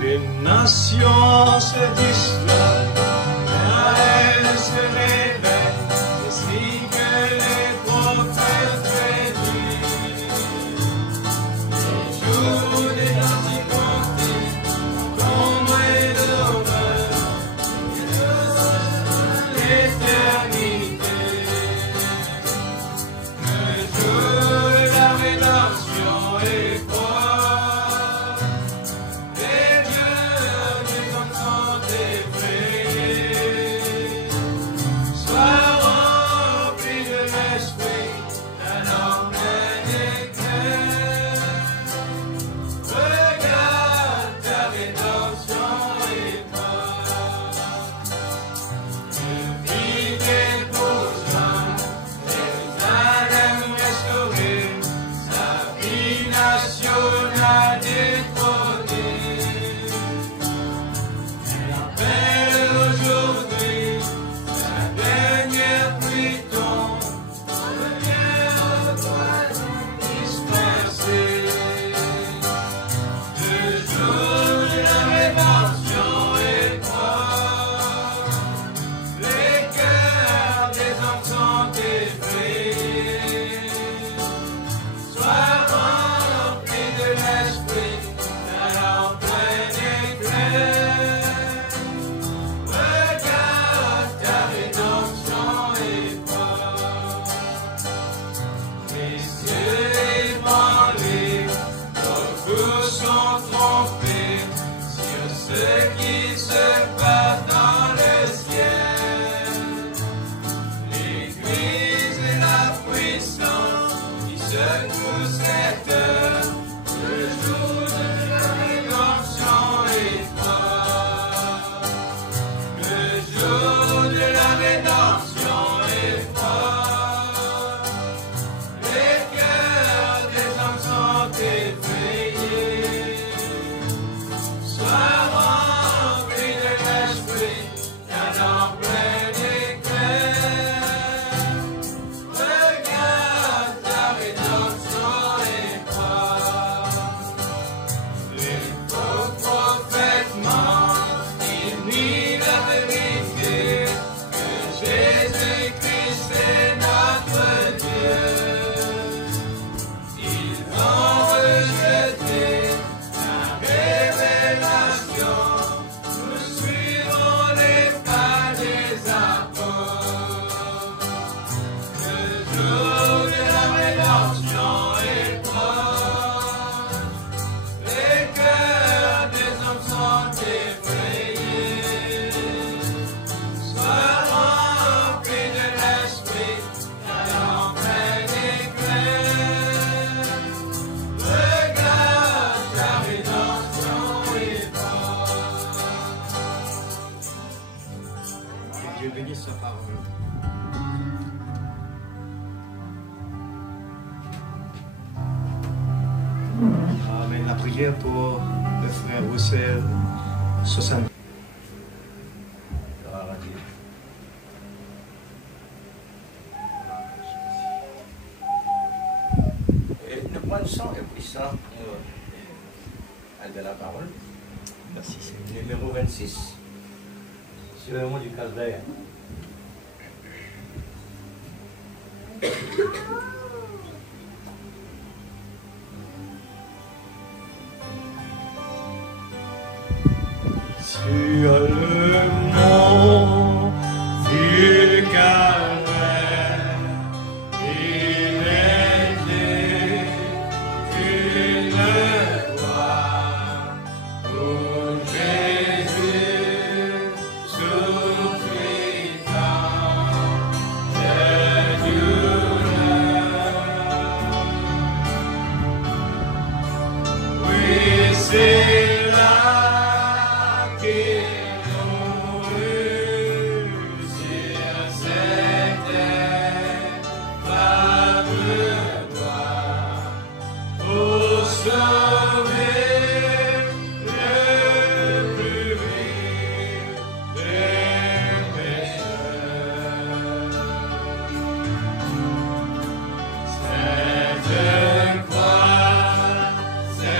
Les nations se distraient, la haine se réveille, et si que les prophètes prédisent. Les jours des anticontés, tombés de l'horreur, et de l'éternité. Le jour de la rédemption est proche. Les dieux des hommes sont effrayés. Sois rempli de l'esprit, d'un plein éclair. Regarde, ta rédemption est proche. Le vide déposant, Jérusalem restaurée, sa vie nationale détrônée. Elle appelle aujourd'hui, sa dernière pluie tombe, première poison dispersée. Le jour de la rédemption est proche. Les cœurs des hommes sont effrayés. Sois rempli de l'esprit, d'un plein éclair. Regarde, ta rédemption est proche. Les cieux ébranlés, beaucoup sont trompés sur ce qui se passe dans le ciel. L'Église et la puissance qui secouent cette heure, le jour de la rédemption est proche. Le jour de la rédemption est proche. Les cœurs des hommes sont effrayés. Sois rempli de l'esprit, d'un plein éclair. Regarde, ta rédemption est proche. Les faux prophètes mentent, ils nient la vérité, que Jésus-Christ est notre Dieu. Ils ont rejeté la révélation, nous suivrons les pas des apôtres. Le jour de la rédemption est proche. Les cœurs des hommes sont effrayés. Sois rempli de l'esprit, d'un plein éclair. Regarde, ta rédemption est proche. Que Dieu bénisse sa parole. Amen. La prière pour le frère Roussel, 60. Gloire à Dieu. Et le point de sang est puissant de la parole. Merci Seigneur. Numéro 26. Sur le mot du calvaire. Sur le mont du calvaire, il était une croix où Jésus souffrit tant de douleurs. Oui, c'est là qu'il mourut sur cette terre, par toi, pour sauver le plus vil des pécheurs. Cette croix, c'est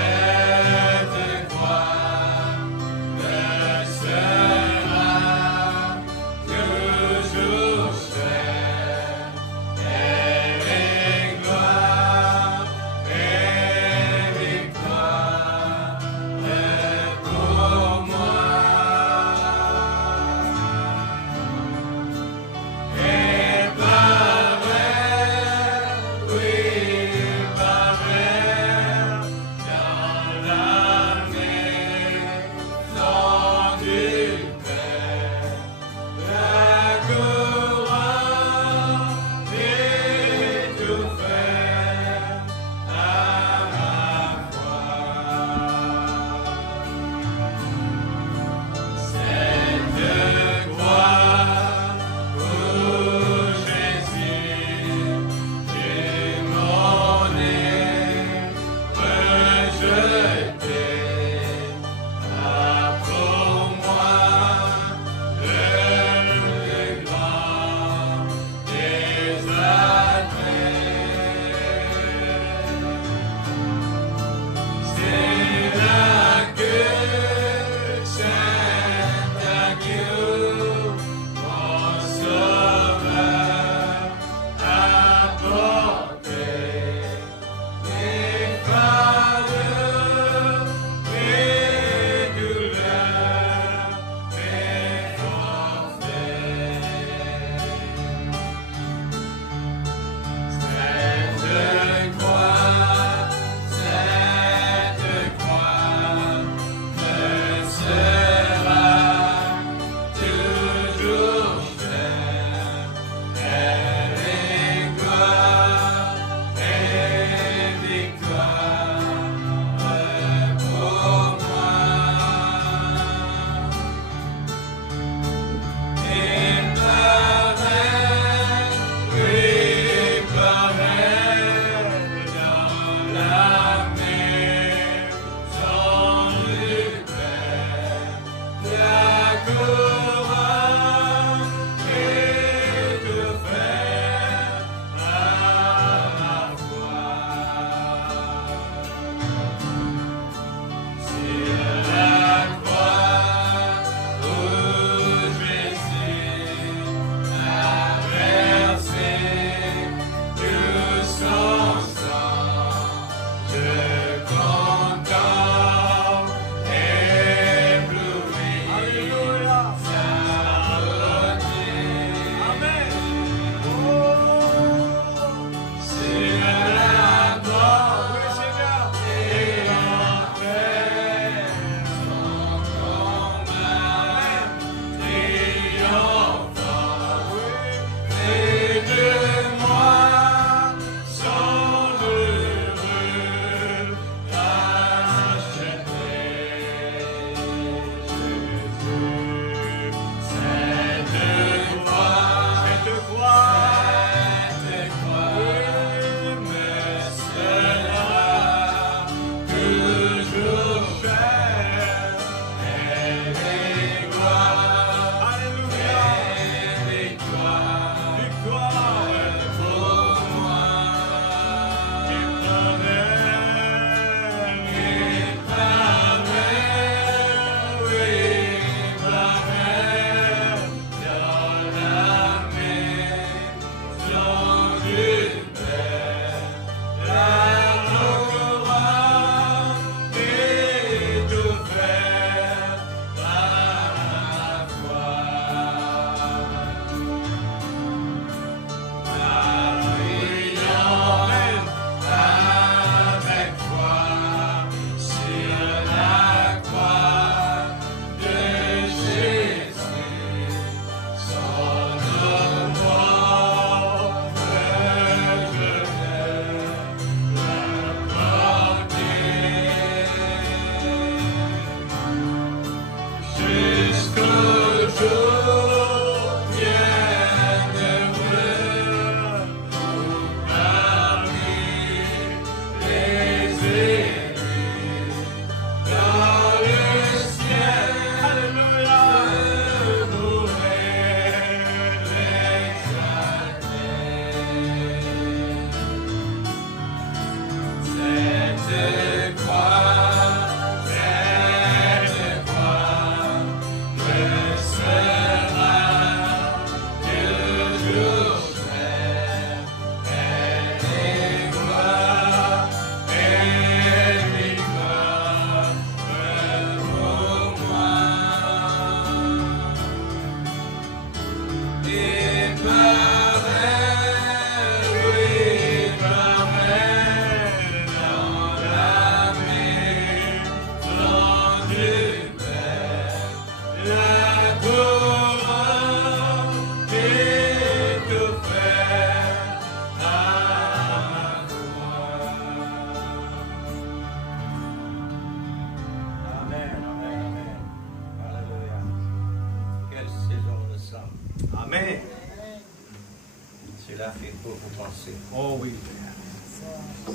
pour vos pensées. Oh oui, Père.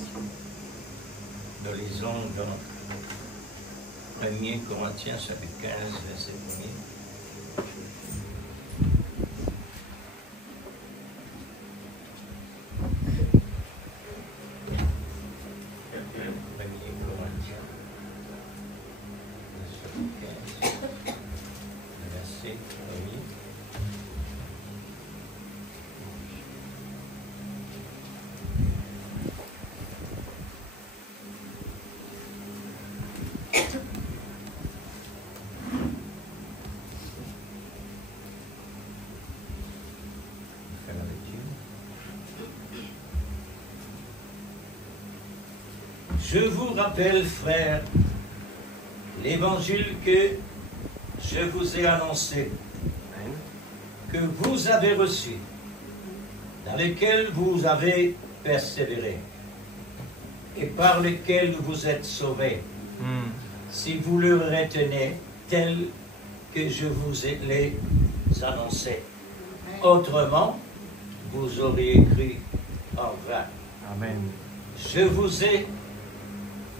Nous lisons dans 1 Corinthiens chapitre 15, verset 1er. Je vous rappelle, frères, l'évangile que je vous ai annoncé, que vous avez reçu, dans lequel vous avez persévéré, et par lequel vous êtes sauvés, si vous le retenez tel que je vous l'ai annoncé. Autrement, vous auriez cru en vain. Amen. Je vous ai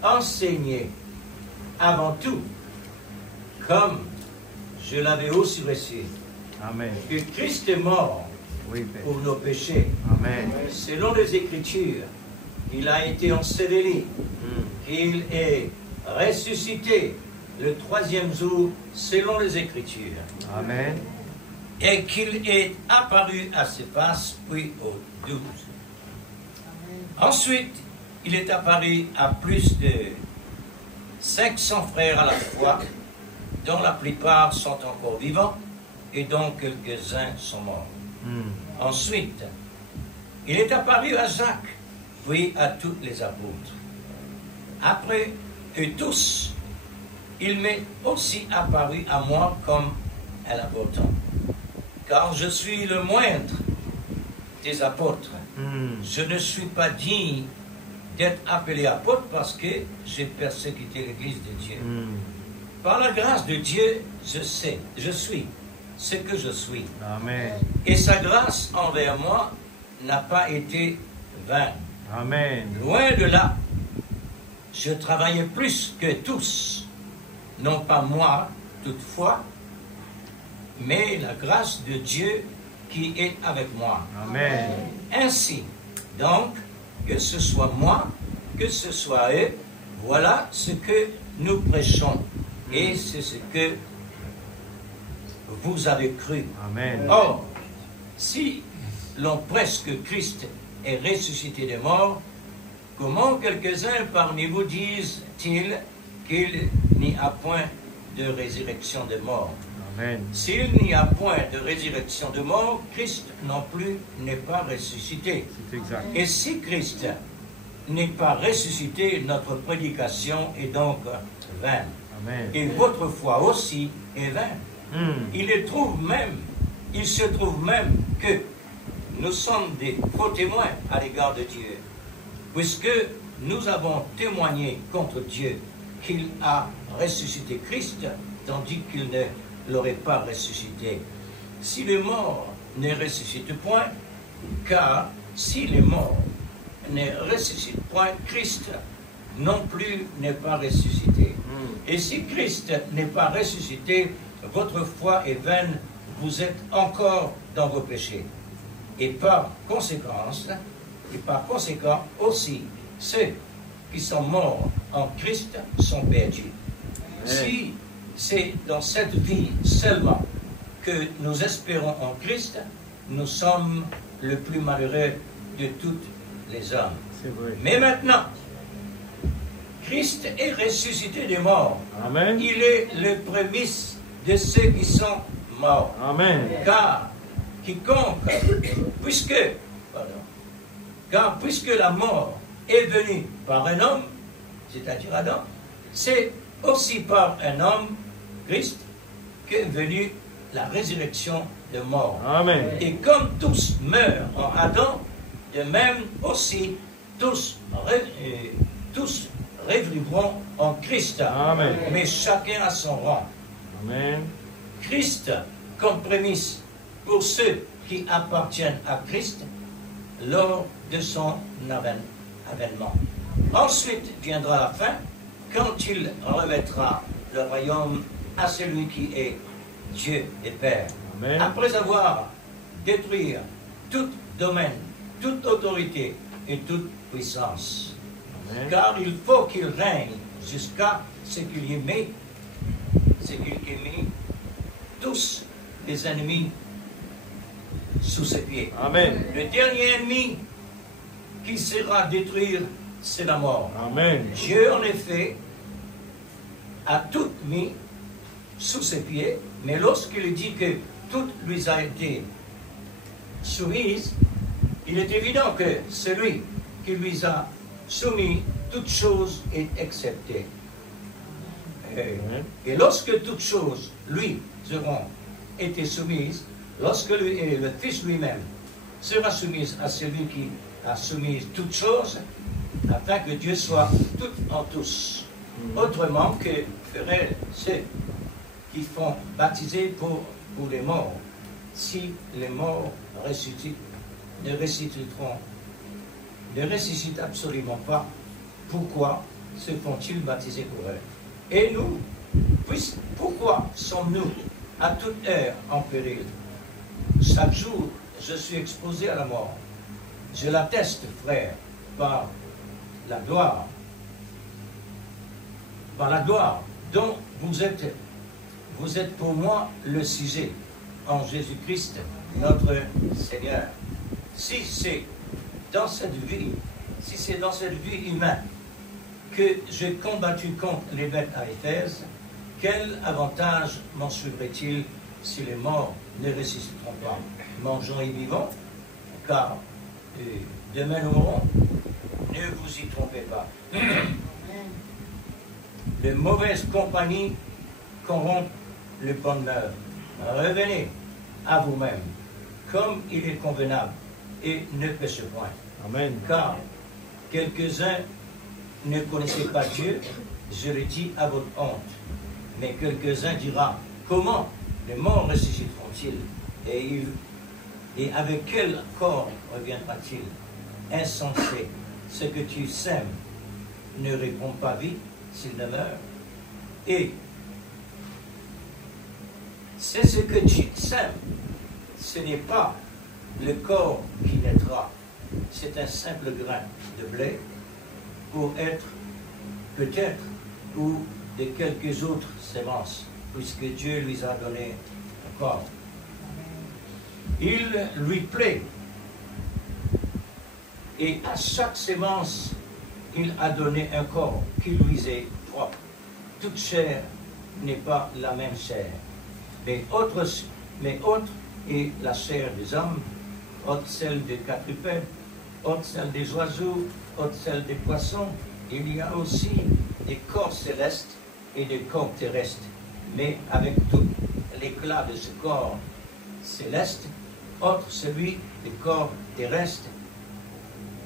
enseigné avant tout, comme je l'avais aussi reçu, Amen. que Christ est mort Oui, Père. pour nos péchés. Amen. Selon les Écritures, il a été enseveli, qu'il est ressuscité le 3e jour selon les Écritures, Amen. et qu'il est apparu à ses faces, puis aux 12. Ensuite, il est apparu à plus de 500 frères à la fois, dont la plupart sont encore vivants et dont quelques-uns sont morts. Ensuite, il est apparu à Jacques, puis à tous les apôtres. Après eux tous, il m'est aussi apparu à moi comme un apôtre, car je suis le moindre des apôtres. Je ne suis pas digne d'être appelé apôtre parce que j'ai persécuté l'Église de Dieu. Par la grâce de Dieu, je suis ce que je suis. Amen. Et sa grâce envers moi n'a pas été vaine. Amen. Loin de là, je travaillais plus que tous, non pas moi toutefois, mais la grâce de Dieu qui est avec moi. Amen. Ainsi, donc, que ce soit moi, que ce soit eux, voilà ce que nous prêchons. Et c'est ce que vous avez cru. Amen. Or, si l'on prêche que Christ est ressuscité des morts, comment quelques-uns parmi vous disent-ils qu'il n'y a point de résurrection des morts? Amen. S'il n'y a point de résurrection de mort, Christ non plus n'est pas ressuscité. C'est exact. Et si Christ n'est pas ressuscité, notre prédication est donc vaine. Amen. Et votre foi aussi est vaine. Il se trouve même que nous sommes des faux témoins à l'égard de Dieu, puisque nous avons témoigné contre Dieu qu'il a ressuscité Christ, tandis qu'il ne l'aurait pas ressuscité. Si les morts ne ressuscitent point, car si les morts ne ressuscitent point, Christ non plus n'est pas ressuscité. Et si Christ n'est pas ressuscité, votre foi est vaine, vous êtes encore dans vos péchés. Et par conséquent aussi, ceux qui sont morts en Christ sont perdus. Si c'est dans cette vie seulement que nous espérons en Christ, nous sommes le plus malheureux de tous les hommes. C'est vrai. Mais maintenant, Christ est ressuscité des morts. Amen. Il est le prémisse de ceux qui sont morts. Amen. Car puisque la mort est venue par un homme, c'est-à-dire Adam, c'est aussi par un homme, Christ, qu'est venue la résurrection des morts. Amen. Et comme tous meurent en Adam, de même aussi tous revivront en Christ. Amen. Mais chacun à son rang. Amen. Christ comme prémisse pour ceux qui appartiennent à Christ, lors de son avènement. Ensuite viendra la fin, quand il remettra le royaume à celui qui est Dieu et Père. Amen. Après avoir détruit tout domaine, toute autorité et toute puissance. Amen. Car il faut qu'il règne jusqu'à ce qu'il ait mis tous les ennemis sous ses pieds. Amen. Le dernier ennemi qui sera détruit, c'est la mort. Amen. Dieu, en effet, a tout mis sous ses pieds, mais lorsqu'il dit que tout lui a été soumise, il est évident que celui qui lui a soumis, toute chose est acceptée. Et lorsque toutes choses, lui, auront été soumises, lorsque le Fils lui-même sera soumis à celui qui a soumis toutes choses, afin que Dieu soit tout en tous. Autrement que feraient ceux qui font baptiser pour les morts, si les morts ne ressuscitent absolument pas, pourquoi se font-ils baptiser pour eux? Et nous, pourquoi sommes-nous à toute heure en péril? Chaque jour, je suis exposé à la mort. Je l'atteste, frère, par la gloire dont vous êtes pour moi le sujet en Jésus-Christ, notre Seigneur. Si c'est dans cette vie humaine que j'ai combattu contre les bêtes à Éphèse, quel avantage m'en suivrait-il si les morts ne ressusciteront pas? Mangeons et vivons, car demain nous mourrons. Ne vous y trompez pas. De mauvaises compagnies corrompent le bonheur. Revenez à vous-même, comme il est convenable, et ne péchez point. Amen. Car quelques-uns ne connaissaient pas Dieu, je le dis à votre honte. Mais quelques-uns diront, comment les morts ressusciteront-ils? Et avec quel corps reviendra-t-il? Insensé, ce que tu sèmes ne répond pas vite s'il demeure. Et c'est ce que tu sèmes. Ce n'est pas le corps qui naîtra. C'est un simple grain de blé pour être peut-être ou de quelques autres semences, puisque Dieu lui a donné un corps. Il lui plaît. Et à chaque sémence, il a donné un corps qui lui est propre. Toute chair n'est pas la même chair. Mais autre est la chair des hommes, autre celle des quadrupèdes, autre celle des oiseaux, autre celle des poissons. Il y a aussi des corps célestes et des corps terrestres. Mais avec tout l'éclat de ce corps céleste, autre celui des corps terrestres,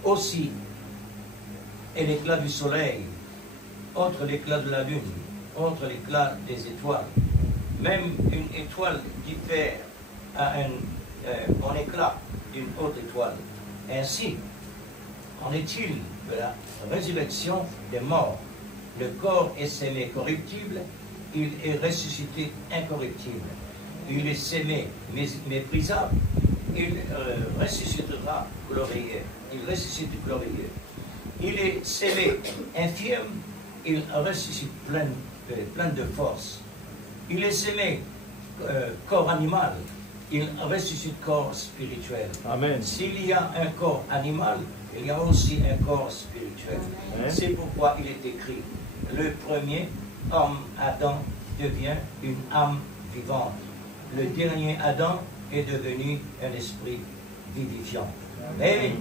aussi et l'éclat du soleil, autre l'éclat de la lune, autre l'éclat des étoiles. Même une étoile diffère en éclat d'une autre étoile. Ainsi, en est-il de la résurrection des morts? Le corps est sémé corruptible, il est ressuscité incorruptible. Il est sémé méprisable, il ressuscitera glorieux. Il ressuscite glorieux. Il est sémé infirme, il ressuscite plein de force. Il est sémé corps animal, il ressuscite corps spirituel. Amen. S'il y a un corps animal, il y a aussi un corps spirituel. C'est pourquoi il est écrit, le premier homme, Adam, devient une âme vivante. Le dernier Adam est devenu un esprit vivifiant. Mais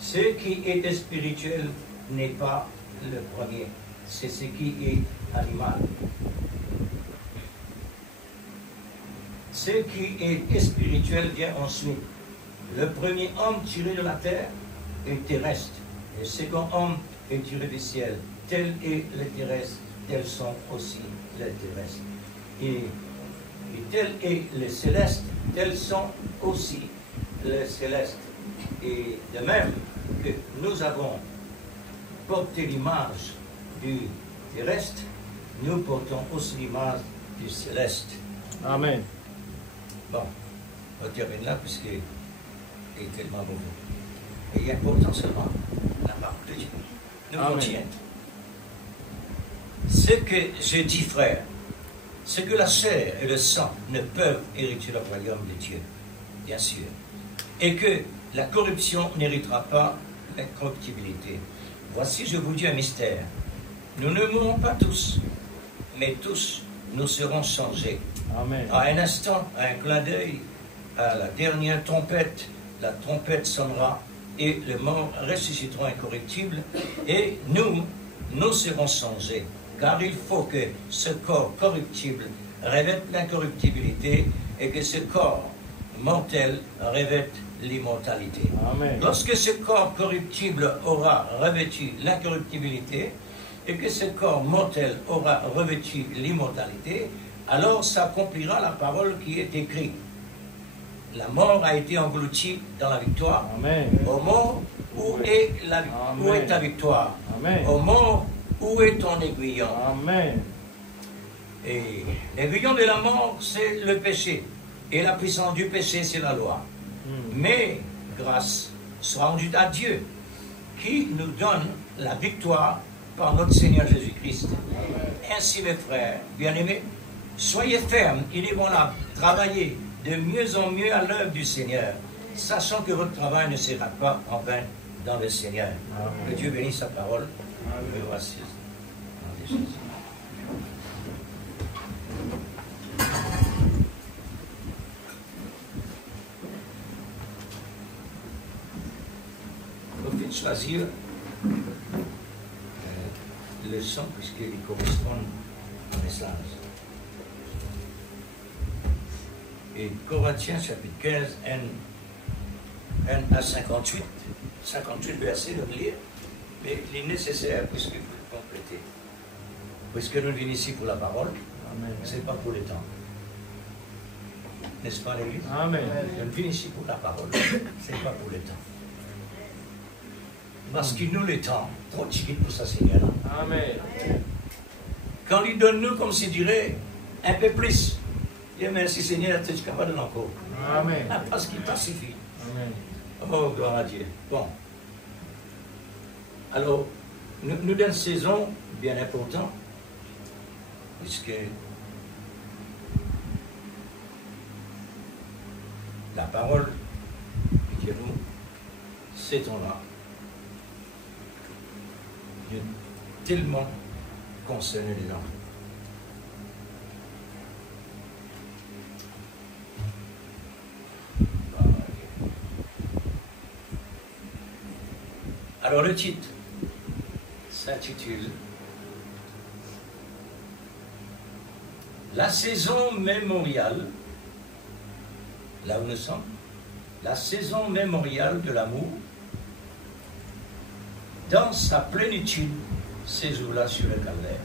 ce qui est spirituel n'est pas le premier, c'est ce qui est animal. Ce qui est spirituel vient ensuite. Le premier homme tiré de la terre est terrestre. Le second homme est tiré du ciel. Tel est le terrestre, tels sont aussi les terrestres. Et tel est le céleste, tels sont aussi les célestes. Et de même que nous avons porté l'image du terrestre, nous portons aussi l'image du céleste. Amen. Bon, on termine là puisqu'il est tellement beau. Et il est important seulement la parole de Dieu. Nous continuons. Ce que je dis, frère, c'est que la chair et le sang ne peuvent hériter le royaume de Dieu, bien sûr, et que la corruption n'héritera pas l'incorruptibilité. Voici, je vous dis un mystère. Nous ne mourrons pas tous, mais tous nous serons changés. Amen. À un instant, à un clin d'œil, à la dernière trompette, la trompette sonnera et les morts ressusciteront incorruptibles et nous serons changés. Car il faut que ce corps corruptible revête l'incorruptibilité et que ce corps mortel revête l'immortalité. Amen. Lorsque ce corps corruptible aura revêtu l'incorruptibilité et que ce corps mortel aura revêtu l'immortalité, alors s'accomplira la parole qui est écrite. La mort a été engloutie dans la victoire. Amen. Ô mort, où est ta victoire? Amen. Ô mort, où est ton aiguillon? Amen. Et l'aiguillon de la mort, c'est le péché. Et la puissance du péché, c'est la loi. Mais grâce soit rendue à Dieu, qui nous donne la victoire par notre Seigneur Jésus-Christ. Ainsi, mes frères bien-aimés, soyez fermes, il est bon là, travaillez de mieux en mieux à l'œuvre du Seigneur, sachant que votre travail ne sera pas en vain dans le Seigneur. Amen. Que Dieu bénisse sa parole. Voici. Vous faites choisir le son puisqu'il correspond au message. Et Corinthiens chapitre 15, 1 à 58, 58 versets de lire, mais il est nécessaire puisque vous le complétez. Puisque nous venons ici pour la parole, ce n'est pas pour le temps. N'est-ce pas l'église? Amen. Nous venons ici pour la parole, ce n'est pas pour le temps. Parce qu'il nous le temps, trop timide pour ça, Seigneur. Amen. Quand il donne nous, comme s'il dirait, un peu plus. Dieu merci Seigneur, tu es capable de l'encore. Amen. Parce qu'il pacifie. Amen. Oh, gloire à Dieu. Bon. Alors, nous dans une saison bien importante, puisque la parole de Dieu nous, ces temps-là, il y a tellement concerné les gens. Alors le titre s'intitule La saison mémoriale, là où nous sommes, la saison mémoriale de l'amour, dans sa plénitude, ces jours-là sur le calvaire.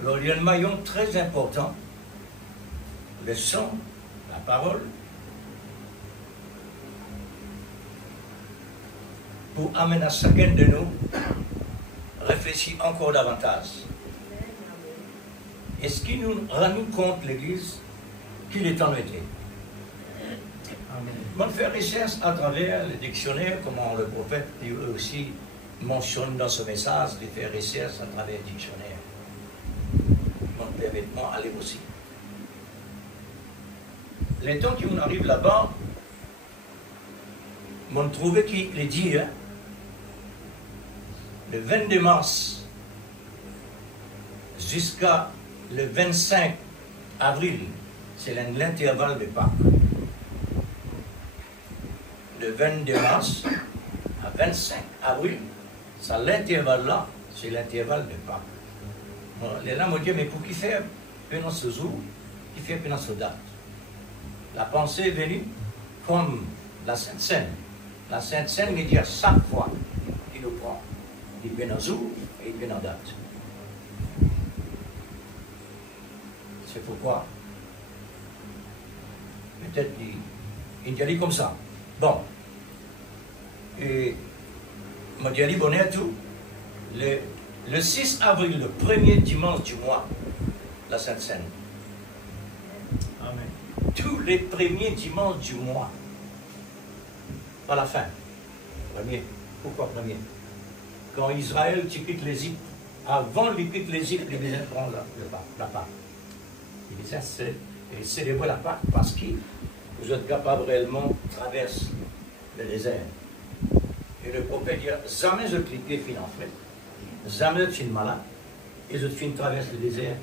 Alors il y a un maillon très important, le son, la parole, pour amener à chacun de nous réfléchir encore davantage. Est-ce qu'il nous rend compte, l'Église, qu'il est en été? On fait recherche à travers le dictionnaire, comment le prophète aussi mentionne dans ce message, de faire recherche à travers le dictionnaire. Mon permettement aller aussi. Les temps qui arrivent là-bas, on trouvait qu'il est dit, hein, le 22 mars jusqu'à le 25 avril, c'est l'intervalle de Pâques. Le 22 mars à 25 avril, c'est l'intervalle-là, c'est l'intervalle de Pâques. Bon, les gens m'ont dit, mais pour qui faire pendant ce jour, qui fait pendant ce date? La pensée est venue comme la Sainte Seine. La Sainte Seine me dit à chaque fois qu'il nous prend, il vient en jour et il vient en date. C'est pourquoi Peut-être il dit comme ça. Bon. Et moi, je dis bonnet à tout. Le 6 avril, le premier dimanche du mois, la Sainte Seine. Amen. Tous les premiers dimanches du mois. Pas la fin. Premier. Pourquoi premier? Quand Israël quitte l'Égypte, avant qu'il quitte l'Égypte, il disait prendre la Pâque. Il disait c'est célébrer la Pâque parce que vous êtes capable réellement de traverser le désert. Et le prophète dit jamais je cliquais fin en fait. Jamais je suis malade. Et je suis traverse le désert.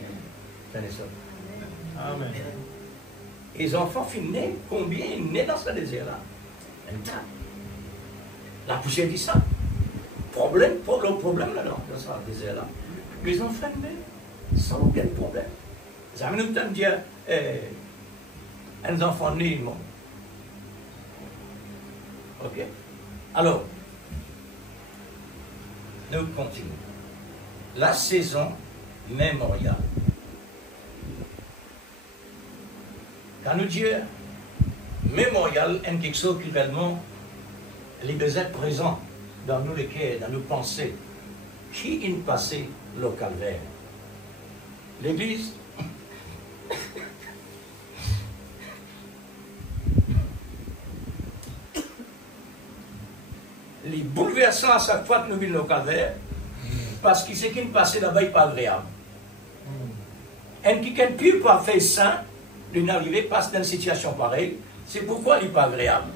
Amen. Et les enfants finissent combien ils naissent dans ce désert-là? Un tas. La poussière dit ça. Le problème là, dans ce désert-là. Les enfants naissent sans aucun problème. Ça veut nous dire un enfant né, non? Ok? Alors, nous continuons. La saison mémoriale. Quand nous disons mémorial, c'est quelque chose qui réellement est présent dans nos cœurs, dans nos pensées, qui est passé le calvaire. L'Église les bouleversants à chaque fois que nous vivons le calvaire, parce que ce qui est passé là-bas n'est pas agréable. Et qui ne peut pas faire ça, il n'arrive pas dans une situation pareille, c'est pourquoi il n'est pas agréable.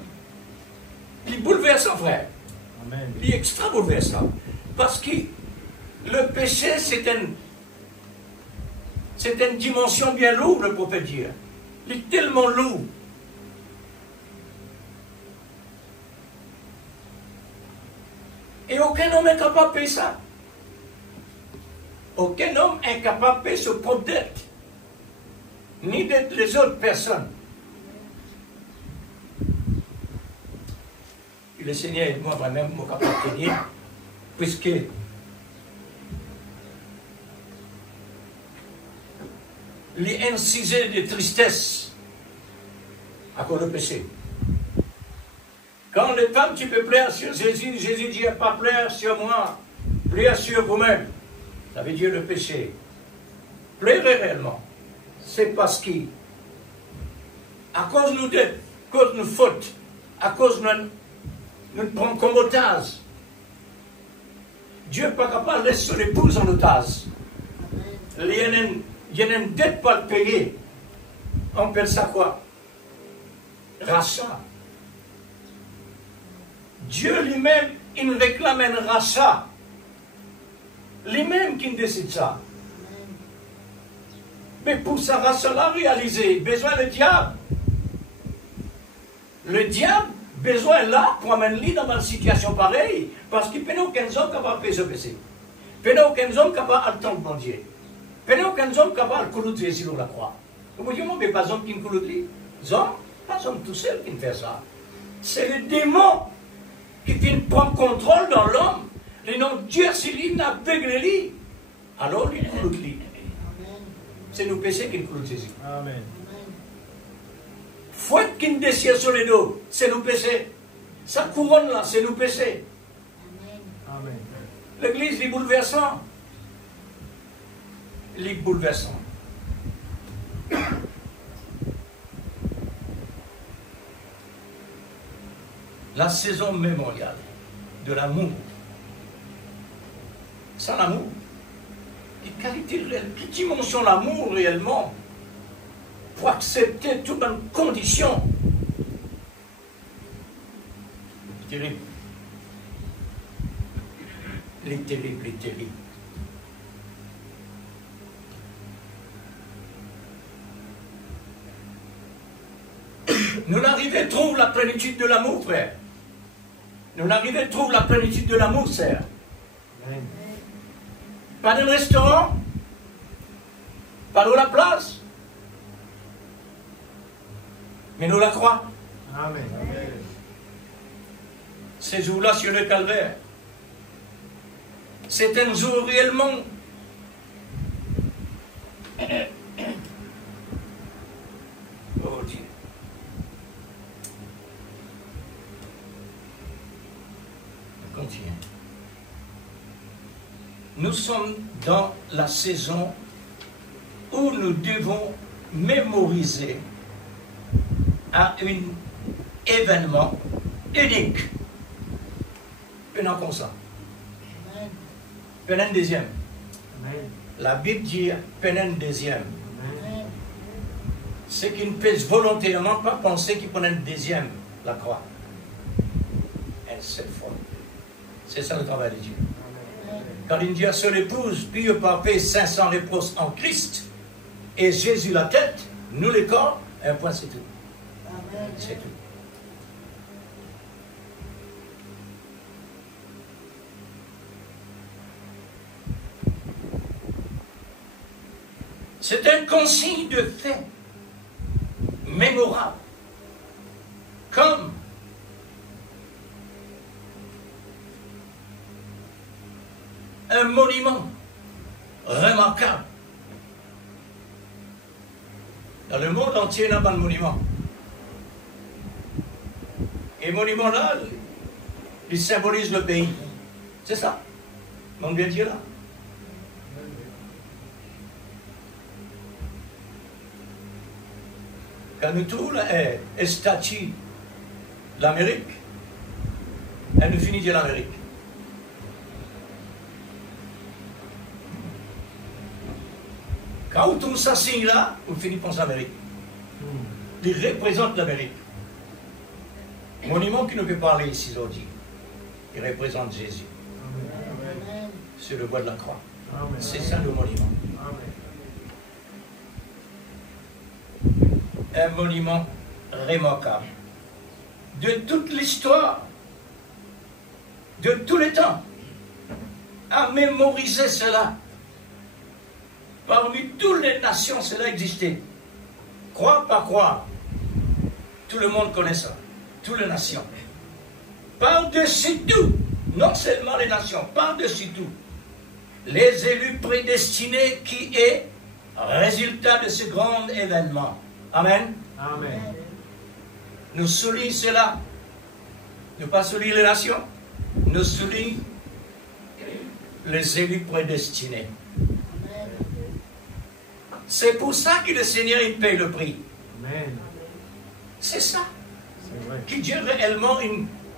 Il est bouleversant, frère. Amen. Il est extra bouleversant. Parce que le péché, c'est une dimension bien lourde, le prophète dit. Il est tellement lourd. Et aucun homme n'est capable de payer ça. Aucun homme est capable de payer ce propre dette. Ni d'être les autres personnes. Et le Seigneur et moi-même, mon capable de tenir, puisque les incisés de tristesse à cause du péché. Quand les femmes, tu peux plaire sur Jésus, Jésus dit, pas plaire sur moi, plaire sur vous-même. Ça veut dire le péché. Plairez réellement. C'est parce que, à cause de nos fautes, à cause de nous prendre comme otage, Dieu n'est pas capable de laisser son épouse en otage. Il y a une dette pas le payer. On appelle ça quoi? Rachat. Dieu lui-même, il réclame un rachat. Lui-même qui décide ça. Mais pour ce rachat-là réaliser, besoin le diable. Le diable, besoin là pour amener dans une situation pareille, parce qu'il n'y a aucun homme capable de faire ce péché. Il n'y a aucun homme capable d'attendre mon Dieu. Il n'y a aucun homme capable de couler Jésus sur la croix. Vous voyez, moi, mais pas homme qui me coule lui. Homme, pas homme tout seul qui me fait ça. C'est le démon qui vient prendre contrôle dans l'homme. Le nom de Dieu, c'est lui, n'aveugle lui. Alors, il coule lui. C'est nos péchés qui coulent Jésus. Amen. Fouette qui nous déchire sur les dos, c'est nos péchés. Sa couronne là, c'est nos péchés. Amen. L'église, les bouleversants. Les bouleversants. La saison mémoriale de l'amour. Sans l'amour, quelle qualité réelle, quelle dimension l'amour réellement pour accepter toutes les conditions. Terrible. Les terribles, les terribles. Nous n'arrivons à trouver la plénitude de l'amour, frère. Nous n'arrivons à trouver la plénitude de l'amour, sœur. Amen. Pas dans le restaurant, pas dans la place, mais nous la croix. Amen. Amen. Ces jours-là sur le calvaire, c'est un jour réellement oh Dieu. tient. Nous sommes dans la saison où nous devons mémoriser un événement unique. Pendant comme ça. Pendant deuxième. Amen. La Bible dit pendant deuxième. Amen. Ceux qui ne peuvent volontairement pas penser qu'ils prennent deuxième la croix. Une seule fois. C'est ça le travail de Dieu. Quand il dit à son épouse, puis parfait 500 reproches en Christ, et Jésus la tête, nous les corps, un point c'est tout. C'est tout. C'est un consigne de fait mémorable. Comme un monument remarquable. Dans le monde entier, il n'y a pas de monument. Et le monument là, il symbolise le pays. C'est ça. Mon bien Dieu là. Quand nous trouvons un statut de l'Amérique, elle nous finit de l'Amérique. Quand on trouve ça signe là, on finit par l'Amérique. Il représente l'Amérique. Monument qui ne peut parler ici aujourd'hui. Il représente Jésus. Amen. Sur le bois de la croix. Amen. C'est ça le monument. Amen. Un monument remarquable. De toute l'histoire, de tous les temps, à mémoriser cela. Parmi toutes les nations, cela existait. Croire par croire. Tout le monde connaît ça. Toutes les nations. Par-dessus tout, non seulement les nations, par-dessus tout, les élus prédestinés qui est résultat de ce grand événement. Amen. Amen. Nous soulignons cela. Nous pas soulignons les nations. Nous soulignons les élus prédestinés. C'est pour ça que le Seigneur il paye le prix. Amen. C'est ça. C'est vrai. Que Dieu réellement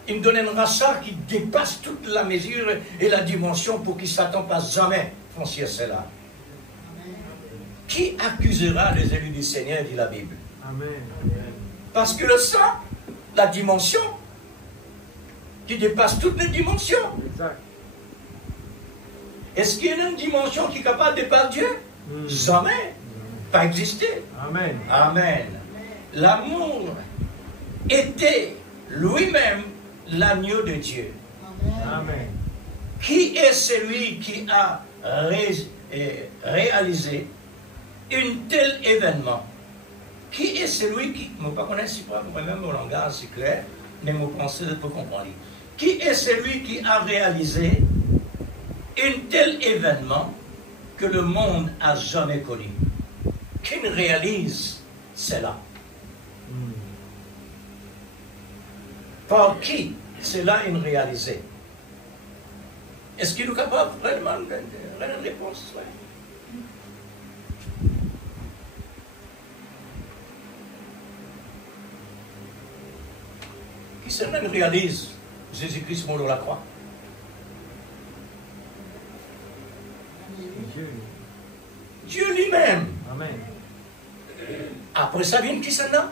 il donne un rachat qui dépasse toute la mesure et la dimension pour qu'il ne s'attend pas jamais à franchir cela. Qui accusera les élus du Seigneur, dit la Bible? Amen. Parce que le sang, la dimension, qui dépasse toutes les dimensions. Exact. Est-ce qu'il y a une dimension qui est capable de dépasser Dieu? Jamais. Pas exister. Amen. Amen. L'amour était lui-même l'agneau de Dieu. Amen. Qui est celui qui a réalisé un tel événement? Qui est celui qui... Je ne sais pas si moi-même mon langage c'est clair, mais mon pensée peut comprendre. Qui est celui qui a réalisé un tel événement que le monde n'a jamais connu? Qui réalise cela? Par qui cela est réalisé? Est-ce qu'il est capable vraiment de donner une réponse? Ouais. Qui cela réalise Jésus-Christ mort sur la croix? Dieu. Dieu lui-même. Amen. Après ça vient qui cela?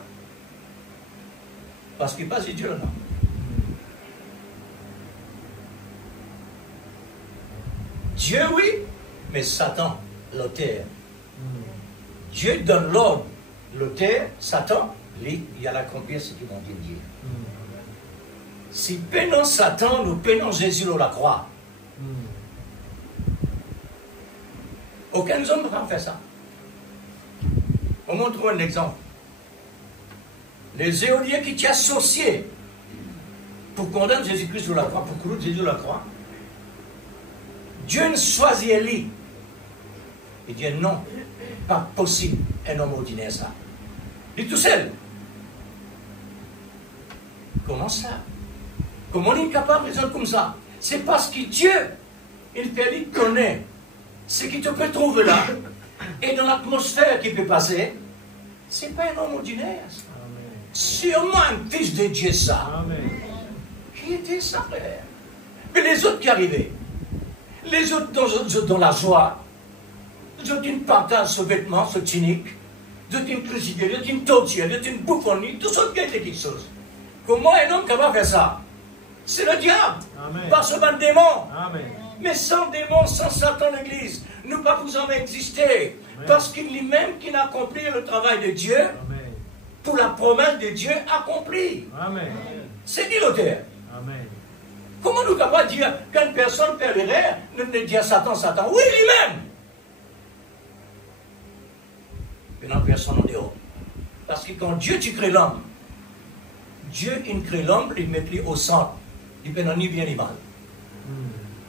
Parce qu'il passe Dieu là. Dieu oui, mais Satan, l'auteur. Dieu donne l'ordre. L'auteur, Satan, lui, il a accompli ce qu'ils m'ont dit Dieu. Si peinons Satan, nous peinons Jésus sur la croix. Aucun homme ne peut faire ça. On montre un exemple. Les éoliens qui t'y associés pour condamner Jésus-Christ sur la croix, pour clouer Jésus sur la croix, Dieu ne choisit Élie. Il dit non, pas possible, un homme ordinaire ça. Il est tout seul. Comment ça? Comment on est capable de raisonner comme ça? C'est parce que Dieu, il connaît ce qui te peut trouver là. Et dans l'atmosphère qui peut passer, c'est pas un homme ordinaire. Sûrement un fils de Dieu, ça. Amen. Qui était ça, frère? Mais les autres qui arrivaient, les autres dans la joie, les autres qui partagent ce vêtement, ce cynique, les autres qui critiquent, les autres qui torturent, les autres qui bouffonient, tous ceux qui étaient quelque chose. Comment un homme capable de faire ça? C'est le diable, Amen. pas seulement le démon. Amen. Mais sans démon, sans Satan, l'Église, nous ne pouvons pas exister. Amen. Parce qu'il est même qui a accompli le travail de Dieu, Amen. pour la promesse de Dieu accomplie. Amen. C'est dit l'auteur. Amen. Comment nous pouvons pas dire qu'une personne fait l'erreur, ne dit à Satan, Satan, oui, lui-même. Mais non, personne en dehors. Parce que quand Dieu tu crées l'homme, Dieu il crée l'homme, il met lui au centre. Il ne peut ni bien ni mal.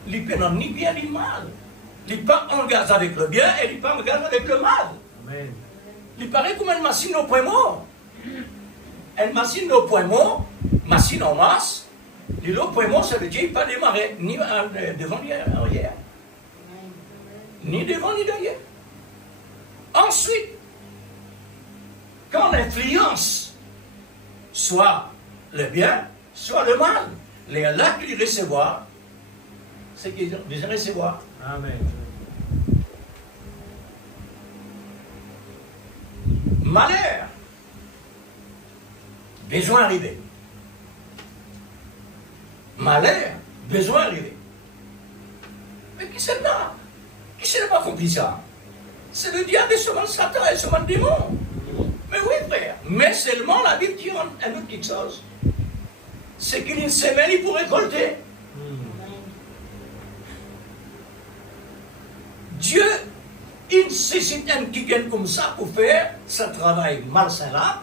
Il ne peut ni bien ni mal. Il n'est pas engagé avec le bien et il n'est pas engagé avec le mal. Amen. Il paraît comme une machine au point mort. Une machine au point mort, machine en masse, et au point mort, ça veut dire qu'il n'a pas démarré, ni devant ni arrière. Ni devant ni derrière. Ensuite, quand l'influence, soit le bien, soit le mal, les là qu'il recevoir, c'est qu'il vient recevoir. Amen. Malheur, besoin arrivé. Malheur, besoin arrivé. Mais qui c'est là? Qui c'est pas compris ça? C'est le diable et seulement le Satan et seulement le démon. Mais oui, frère. Mais seulement la Bible dit un autre quelque chose. C'est qu'il y a une semaine, il faut récolter. Dieu, il nécessite un qui gagne comme ça pour faire ce travail malsain là.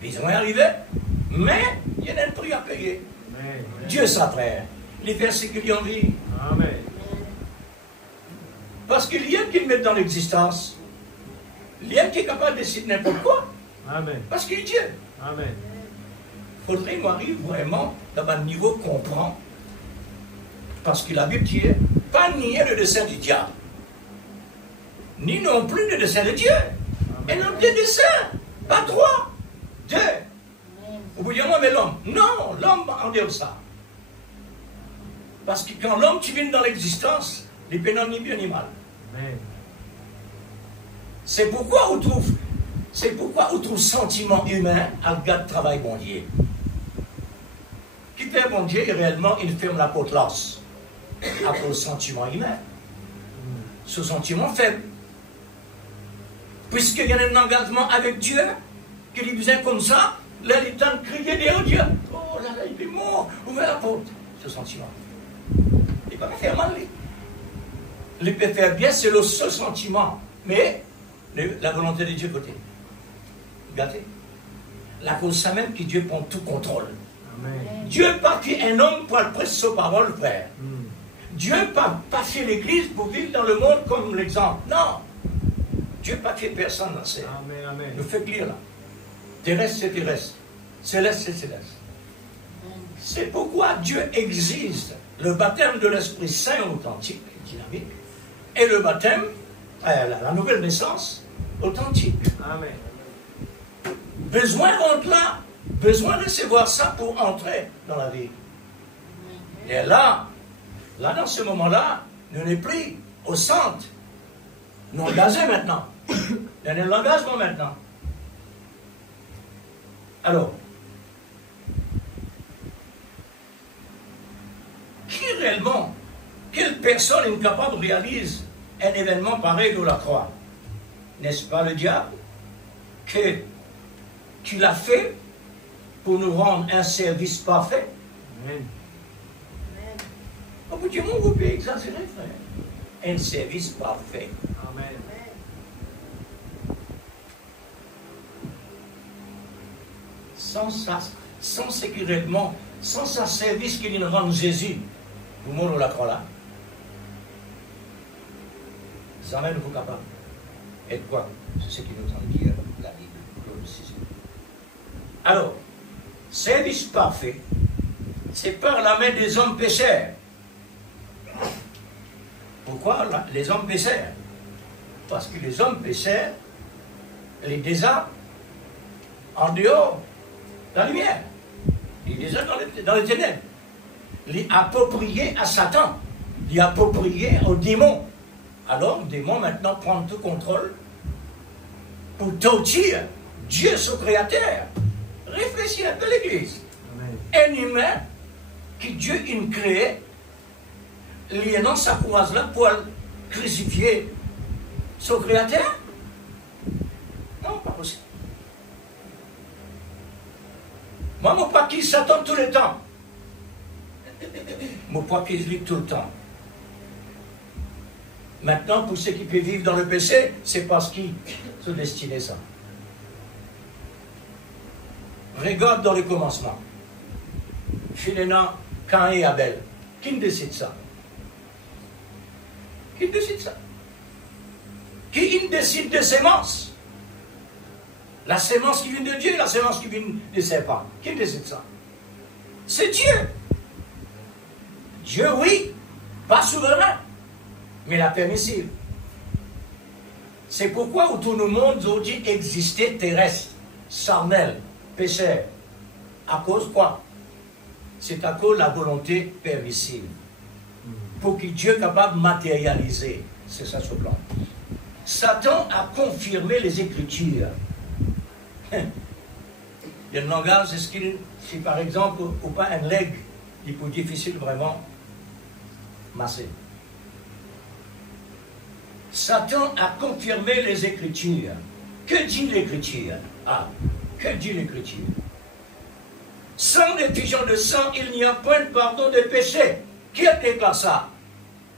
Ils vont y arriver. Mais il y a un prix à payer. Amen. Dieu, ça, frère. Les versets qu'il y a envie. Amen. Parce qu'il y a qui le met dans l'existence. Il y a qui est capable de décider n'importe quoi. Amen. Parce qu'il est Dieu. Amen. Il faudrait qu'on arrive vraiment dans un niveau comprend. Parce que la Bible dit pas nier le dessein du diable. Ni non plus le dessein de Dieu. Et non deux desseins. Pas trois. Deux. Vous voyez moi mais l'homme. Non, l'homme en dehors de ça. Parce que quand l'homme tu viens dans l'existence, il peut ni bien ni mal. Amen. C'est pourquoi on trouve sentiment humain à le gars de travail bon Dieu. Qui fait bon Dieu et réellement il ferme la porte lasse à cause du sentiment humain. Ce sentiment faible. Puisqu'il y a un engagement avec Dieu, qu'il est besoin comme ça, là il est temps de crier derrière Dieu. Oh là là, il est mort, ouvrez la porte. Ce sentiment. Il ne peut pas faire mal, lui. Il peut faire bien, c'est le seul sentiment. Mais la volonté de Dieu côté. Regardez. La cause ça même que Dieu prend tout contrôle. Amen. Dieu pas un homme pour le prêcher sa parole, frère. Dieu pas fait l'église pour vivre dans le monde comme l'exemple. Non. Dieu pas fait personne dans ce. Amen. Amen. Nous fait lire là. Terrestre, c'est terrestre. Céleste, c'est céleste. C'est pourquoi Dieu exige le baptême de l'Esprit Saint authentique, dynamique, et le baptême, la nouvelle naissance, authentique. Amen. Besoin d'entrer là, besoin de recevoir ça pour entrer dans la vie. Et là, dans ce moment-là, nous n'est plus au centre. Nous engagés maintenant. Il y a un engagement maintenant. Alors, qui réellement, quelle personne incapable réalise un événement pareil de la croix? N'est-ce pas le diable qui l'a fait pour nous rendre un service parfait? Amen. Au bout du monde, vous pouvez exagérer, frère. Un service parfait. Amen. Sans ce qui réellement, sans ce service qu'il nous rend Jésus, vous mourrez la croix là. Jamais ne vous capable. Et quoi? C'est ce qui nous entend dire la Bible. Alors, service parfait, c'est par la main des hommes pécheurs. Pourquoi les hommes pécheurs? Parce que les hommes pécheurs les désarment en dehors de la lumière. Ils les désarment dans les ténèbres. Les appropriés à Satan, les appropriés aux démons. Alors, le démon maintenant prend tout contrôle pour torturer Dieu, son créateur. Réfléchis un peu l'Église. Un humain que Dieu a créé, il est dans sa courage là pour crucifier son créateur? Non, pas possible. Moi, mon papier Satan tout le temps. Mon papier je lis tout le temps. Maintenant, pour ceux qui peuvent vivre dans le péché, c'est parce qu'ils sont destinés à ça. Regarde dans le commencement. Finalement, Caïn et Abel. Qui décide ça? Qui décide ça? Qui décide de sémence? La sémence qui vient de Dieu et la sémence qui vient de serpent. Qui décide ça? C'est Dieu. Dieu, oui, pas souverain, mais la permissive. C'est pourquoi autour du monde, aujourd'hui, existait terrestre, charnel, pécheur. À cause quoi? C'est à cause de la volonté permissive. Pour que Dieu soit capable de matérialiser. C'est ça ce plan. Satan a confirmé les Écritures. Il y a un langage, si par exemple, ou pas un leg, il est plus difficile vraiment masser. Satan a confirmé les Écritures. Que dit l'Écriture? Ah, que dit l'Écriture? Sans l'effusion de sang, il n'y a point de pardon de péché. Qui a déclaré ça?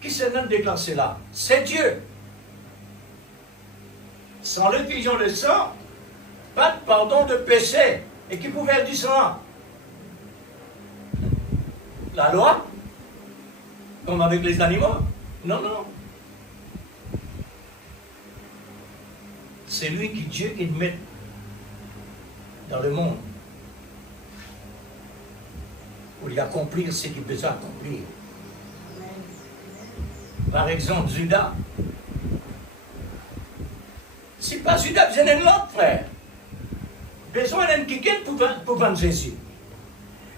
Qui s'est même déclaré cela? C'est Dieu. Sans l'effusion de sang, pas de pardon de péché. Et qui pouvait dire ça? La loi? Comme avec les animaux? Non, non. C'est lui qui Dieu il met dans le monde pour y accomplir ce qu'il besoin d'accomplir. Par exemple, Judas. Si pas Judas, besoin d'un autre frère. Besoin d'un quelqu'un pour vendre Jésus.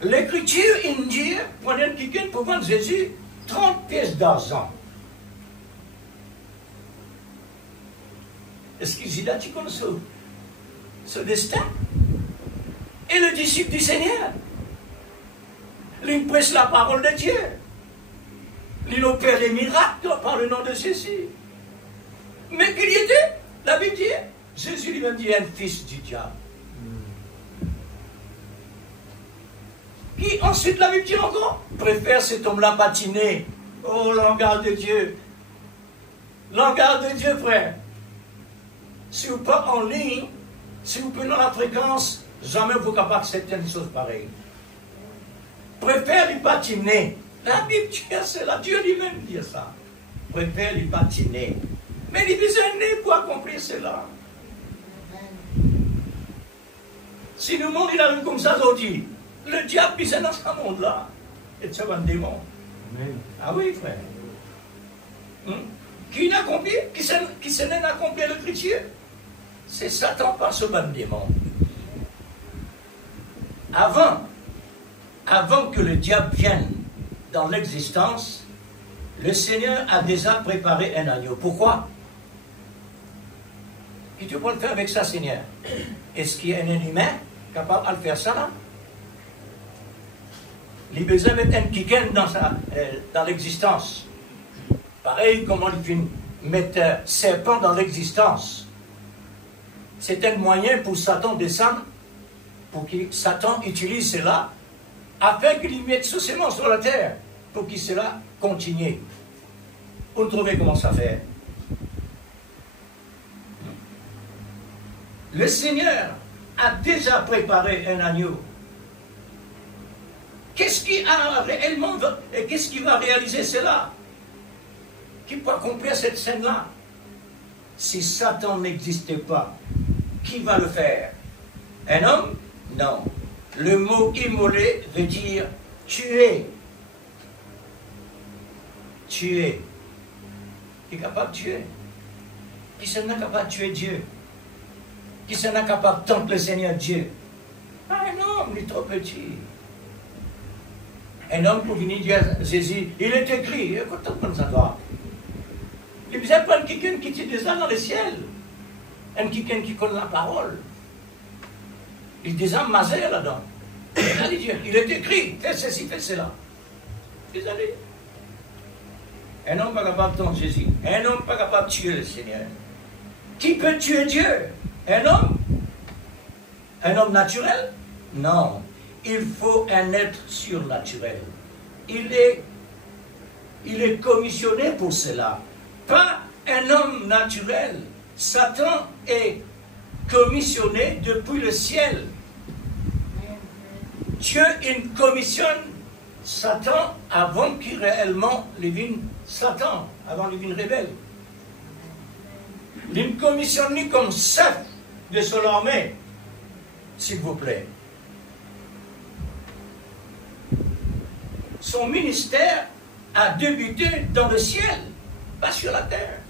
L'Écriture dit, prenez un quelqu'un pour vendre Jésus 30 pièces d'argent. Est-ce que Judas, tu connais ce destin? Et le disciple du Seigneur. Il prêche la parole de Dieu. Il opère les miracles par le nom de Jésus. Mais qu'il y était, la Bible dit, Jésus lui-même dit un fils du diable. Qui ensuite la Bible dit encore, préfère cet homme-là patiner. Oh, langage de Dieu. Langage de Dieu, frère. Si vous pas en ligne, si vous prenez la fréquence, jamais vous n'êtes capable d'accepter une chose pareille. Préfère lui patiner. La Bible dit cela, Dieu lui-même dit ça. Préfère lui patiner. Mais il besoin de pour accomplir cela. Si le monde il arrive comme ça aujourd'hui, le diable il est dans ce monde-là. Et c'est un démon. Amen. Ah oui, frère. Qui n'a accompli, qui s'est accompli l'Écriture? C'est Satan par ce bon démon. Avant que le diable vienne dans l'existence, le Seigneur a déjà préparé un agneau. Pourquoi? Et tu peux le faire avec ça, Seigneur. Est-ce qu'il y a un humain capable de faire ça là? Il a besoin de mettre un kiken dans l'existence. Pareil, comment il vient mettre un serpent dans l'existence. C'est un moyen pour Satan de descendre, pour que Satan utilise cela, afin qu'il mette sous ses mains sur la terre, pour que cela continue. Vous trouvez comment ça fait? Le Seigneur a déjà préparé un agneau. Qu'est-ce qui a réellement, et qu'est-ce qui va réaliser cela? Qui peut accomplir cette scène-là? Si Satan n'existait pas, qui va le faire? Un homme? Non. Le mot immolé veut dire tuer. Tuer. Qui est capable de tuer? Qui s'en est capable de tuer Dieu? Qui s'en est capable de tenter le Seigneur Dieu? Un homme, il est trop petit. Un homme pour venir dire à Jésus, il est écrit, écoute, comme ça doit. Il ne faisait pas quelqu'un qui tire des âmes dans le ciel. Un quelqu'un qui connaît la parole. Il des âmes masées là-dedans. Il allait dire, il est écrit, fais ceci, fais cela. Il allait. Un homme pas capable de tenter Jésus. Un homme pas capable de tuer le Seigneur. Qui peut tuer Dieu? Un homme? Un homme naturel? Non. Il faut un être surnaturel. Il est commissionné pour cela. Pas un homme naturel. Satan est commissionné depuis le ciel. Dieu il commissionne Satan avant qu'il réellement devienne Satan, avant qu'il devienne rebelle. Il commissionne comme chef de son armée, s'il vous plaît. Son ministère a débuté dans le ciel, pas sur la terre.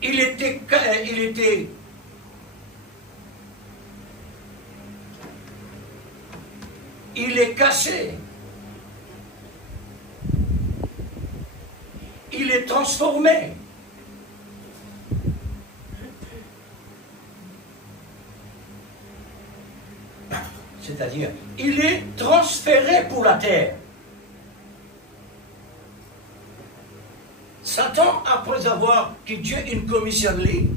Il est caché. Il est transformé. C'est-à-dire, il est transféré pour la terre. Satan, après avoir que Dieu il commissionne lui,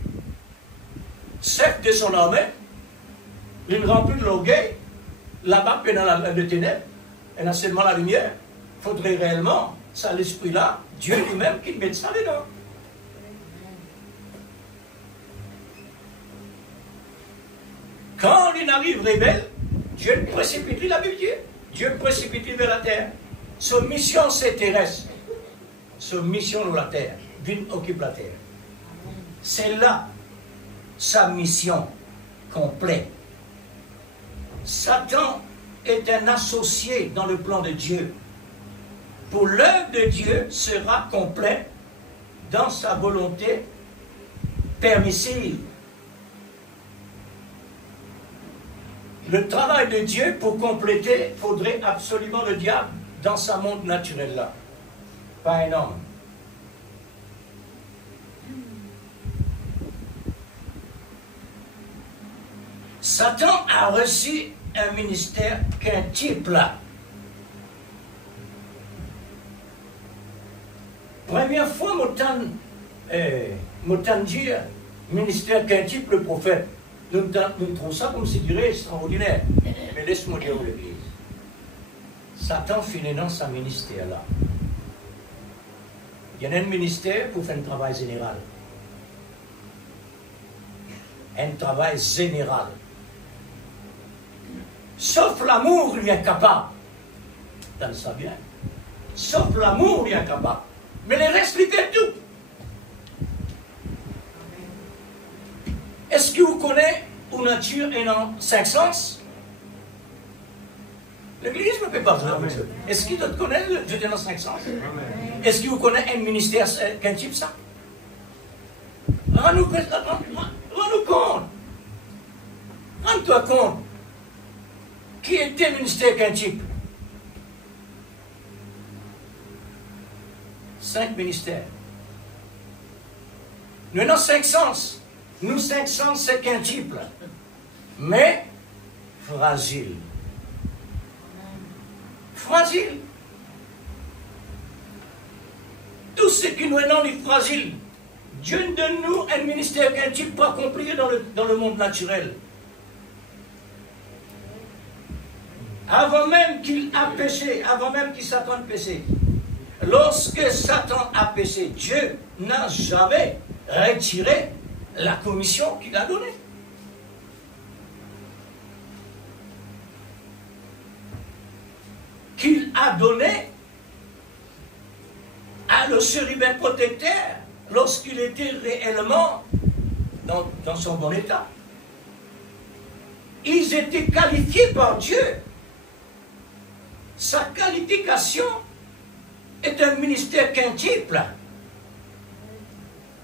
chef de son armée, il remplit de l'orgueil, là-bas, dans le ténèbres, et dans seulement la lumière, il faudrait réellement, ça l'esprit-là, Dieu lui-même qui mette ça dedans. Quand il arrive rebelle, Dieu précipite la Bible dit. Dieu précipite vers la terre. Sa mission, c'est terrestre. Sa mission sur la terre. Dieu occupe la terre. C'est là sa mission complète. Satan est un associé dans le plan de Dieu. Pour l'œuvre de Dieu sera complète dans sa volonté permissive. Le travail de Dieu, pour compléter, il faudrait absolument le diable dans sa monde naturel là. Pas un homme. Satan a reçu un ministère qu'un type là. Première fois, m'autant dire, ministère qu'un type le prophète. Nous trouvons ça comme si dirait extraordinaire. Mais laisse-moi dire l'Église. Satan finit dans sa ministère là. Il y a un ministère pour faire un travail général. Un travail général. Sauf l'amour, il est incapable. Dans ça bien. Sauf l'amour, il est incapable. Mais le reste, il fait tout. Est-ce que vous connaissez une nature et non cinq sens? L'Église ne peut pas faire ça. Est-ce que vous connaissez le Dieu dans cinq sens? Est-ce que vous connaissez un ministère qu'un type ça? Rends-nous compte. Rends-toi compte. Qui était le ministère qu'un type? 5 ministères. Nous avons 5 sens. Nous, 5 sens, c'est qu'un type. Mais fragile. Fragile. Tout ce qui nous est non est fragile. Dieu donne-nous un ministère qu'un type pas accompli dans le monde naturel. Avant même qu'il a péché, avant même qu'il Satan a péché, lorsque Satan a péché, Dieu n'a jamais retiré la commission qu'il a donnée. Qu'il a donnée à le chérubin protecteur lorsqu'il était réellement dans son bon état. Ils étaient qualifiés par Dieu sa qualification est un ministère quintuple.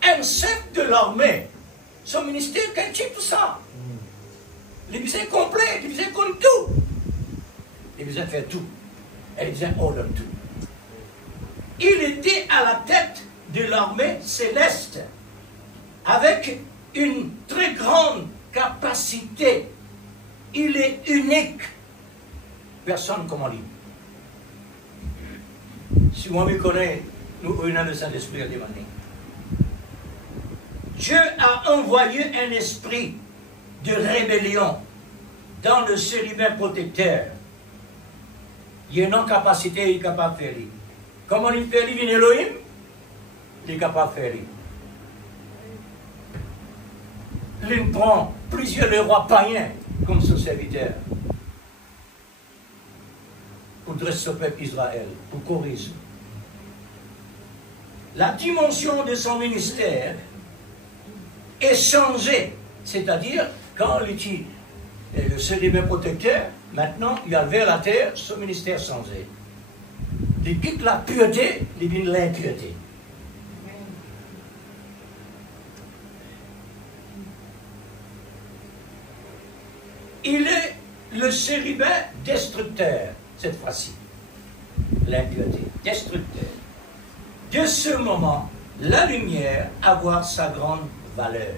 Un chef de l'armée, son ministère quintuple ça. Il faisait complet, il faisait comme tout. Il faisait faire tout. Il faisait ordre tout. Il était à la tête de l'armée céleste avec une très grande capacité. Il est unique. Personne comme lui. Si moi me connais, nous venons le Saint-Esprit à demander. Dieu a envoyé un esprit de rébellion dans le chérubin protecteur. Il y a une capacité, il est capable de faire. Comment il fait, il vient Elohim, il est capable de faire. Il prend plusieurs rois païens comme son serviteur pour dresser le peuple Israël, pour corriger. La dimension de son ministère est changée, c'est-à-dire quand le chérubin protecteur, maintenant il a vers la terre, son ministère changé. Il quitte la pureté, il vient l'impureté. Il est le chérubin destructeur, cette fois-ci. L'impureté, destructeur. De ce moment, la lumière a avoir sa grande valeur.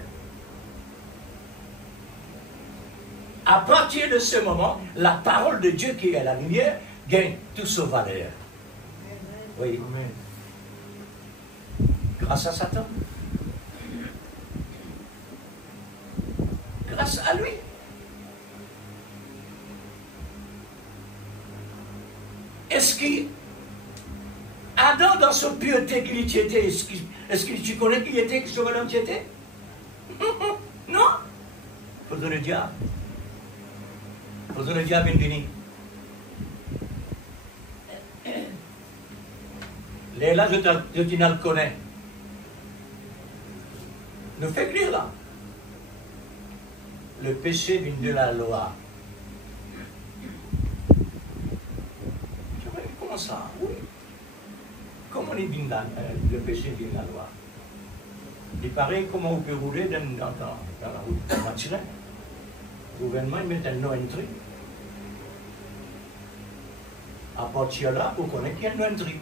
À partir de ce moment, la parole de Dieu qui est la lumière gagne toute sa valeur. Oui. Amen. Grâce à Satan. Grâce à lui. Est-ce qu'Adam, dans sa pureté qu'il y était, est-ce que tu connais qui était, ce bonhomme qui était? Non. Faudrait le diable. Faudrait le diable béni. Là, je te le connais. Nous fait lire là. Le péché vient de la loi. Comment ça? Oui. Comment le péché vient de la loi? Il paraît comment on peut rouler dans la route matière. Le gouvernement met un no-entry. À partir de là, vous connaissez qu'il y a un no-entry.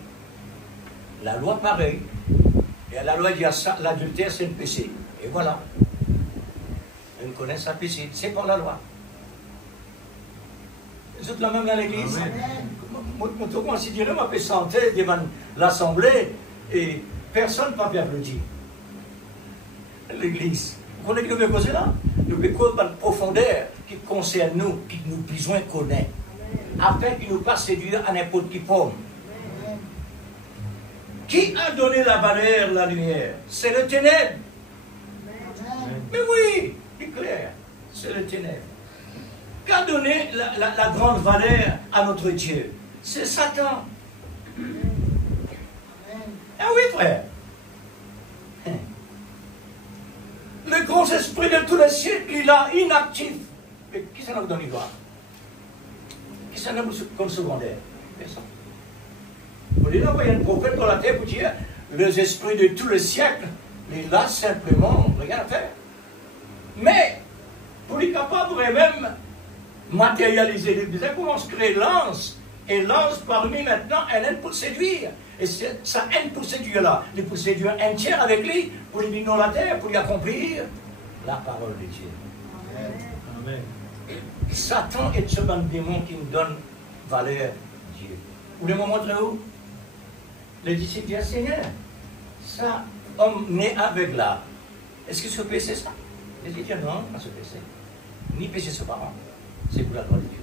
La loi pareil. Et la loi dit ça, l'adultère c'est un péché. Et voilà. On connaît ça péché. C'est par la loi. C'est la même dans l'église. Moi, si je me fais chanter devant l'assemblée et personne ne peut applaudir. L'église. Vous connaissez que nous veux causer là? Nous veux causer dans la profondeur qui concerne nous, qui nous besoin connaître. Afin qu'il ne nous pas séduire à n'importe qui forme. Qui a donné la valeur, la lumière? C'est le ténèbre. Mais oui, c'est clair, c'est le ténèbre. Qui a donné la grande valeur à notre Dieu? C'est Satan. Ah oui, frère. Le grand esprit de tous les siècles, il est inactif. Mais qui s'en a donné voir? Qui s'en a comme secondaire? Personne. Vous voulez envoyer un prophète dans la terre pour dire les esprits de tous les siècles, il est là simplement, rien à faire. Mais, pour les capables même matérialiser les besoins, comment se créer lance, et lance parmi maintenant un haine pour séduire. Et sa haine pour séduire là, il pour séduire un tiers avec lui, pour lui venir dans la terre, pour lui accomplir la parole de Dieu. Amen. Amen. Satan est ce bon démon qui nous donne valeur Dieu. Vous voulez me montrer où? Le disciple dit, Seigneur, ça, homme né avec là, est-ce que ce péché ça? Il dit, non, pas ce péché. Ni péché ses parents, c'est pour la gloire de Dieu.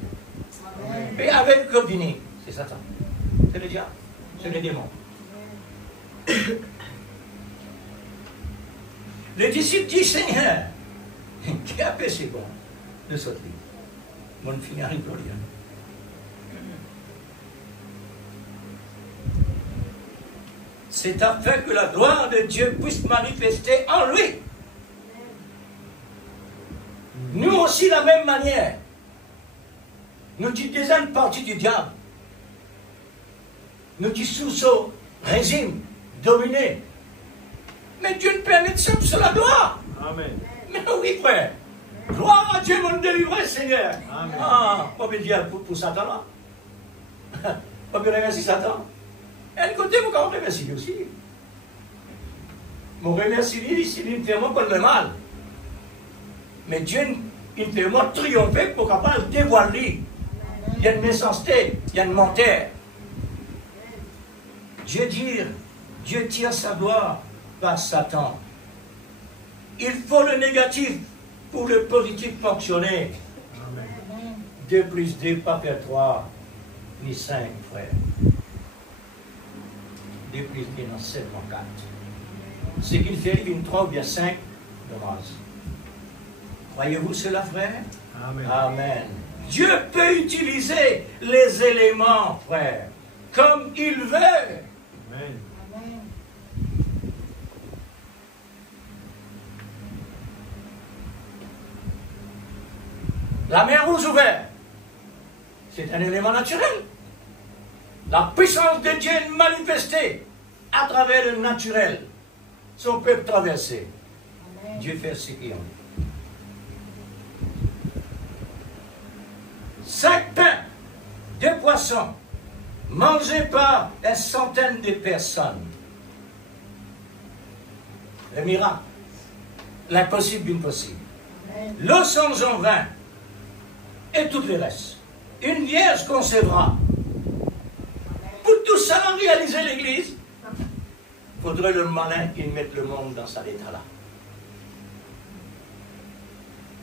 Amen. Et avec le dîner, c'est Satan. C'est le diable, c'est le démon. Le disciple dit, Seigneur, qui a péché bon de sortir? Mon fils arrive pour rien. C'est afin que la gloire de Dieu puisse manifester en lui. Nous aussi, de la même manière, nous disons déjà une partie du diable. nous qui sous ce régime dominé. Mais Dieu ne permet de ça pour la gloire. Amen. Mais oui, frère. Gloire à Dieu, mon délivré, Seigneur. Amen. Ah, pas bien dire pour Satan là. Pas bien remercier Satan. Et côté, vous quand remercier lui aussi. Mon remercie lui, s'il me fait moi pas de mal. Mais Dieu, il me fait moi triompher pour capable de dévoiler. Il y a une méchanceté, il y a une menteur. Dieu tire sa gloire par Satan. Il faut le négatif pour le positif fonctionner. Amen. 2 plus 2, pas faire 3, ni 5, frère. 2 plus 2, non, seulement 4. Ce qu'il fait, il 3 ou bien 5, dommage. Croyez-vous cela, frère? Amen. Amen. Dieu peut utiliser les éléments, frère, comme il veut. Amen. La mer Rouge ouverte, c'est un élément naturel. La puissance de Dieu est manifestée à travers le naturel. Son peuple traversé. Dieu fait ce qu'il en est. 5 pains, 2 poissons, mangés par des centaines de personnes. Le miracle, l'impossible d'une possible. L'eau sans en vin, et tout le reste. Une vierge concevra. Pour tout ça, réaliser l'Église, il faudrait le malin qui mette le monde dans cet état-là.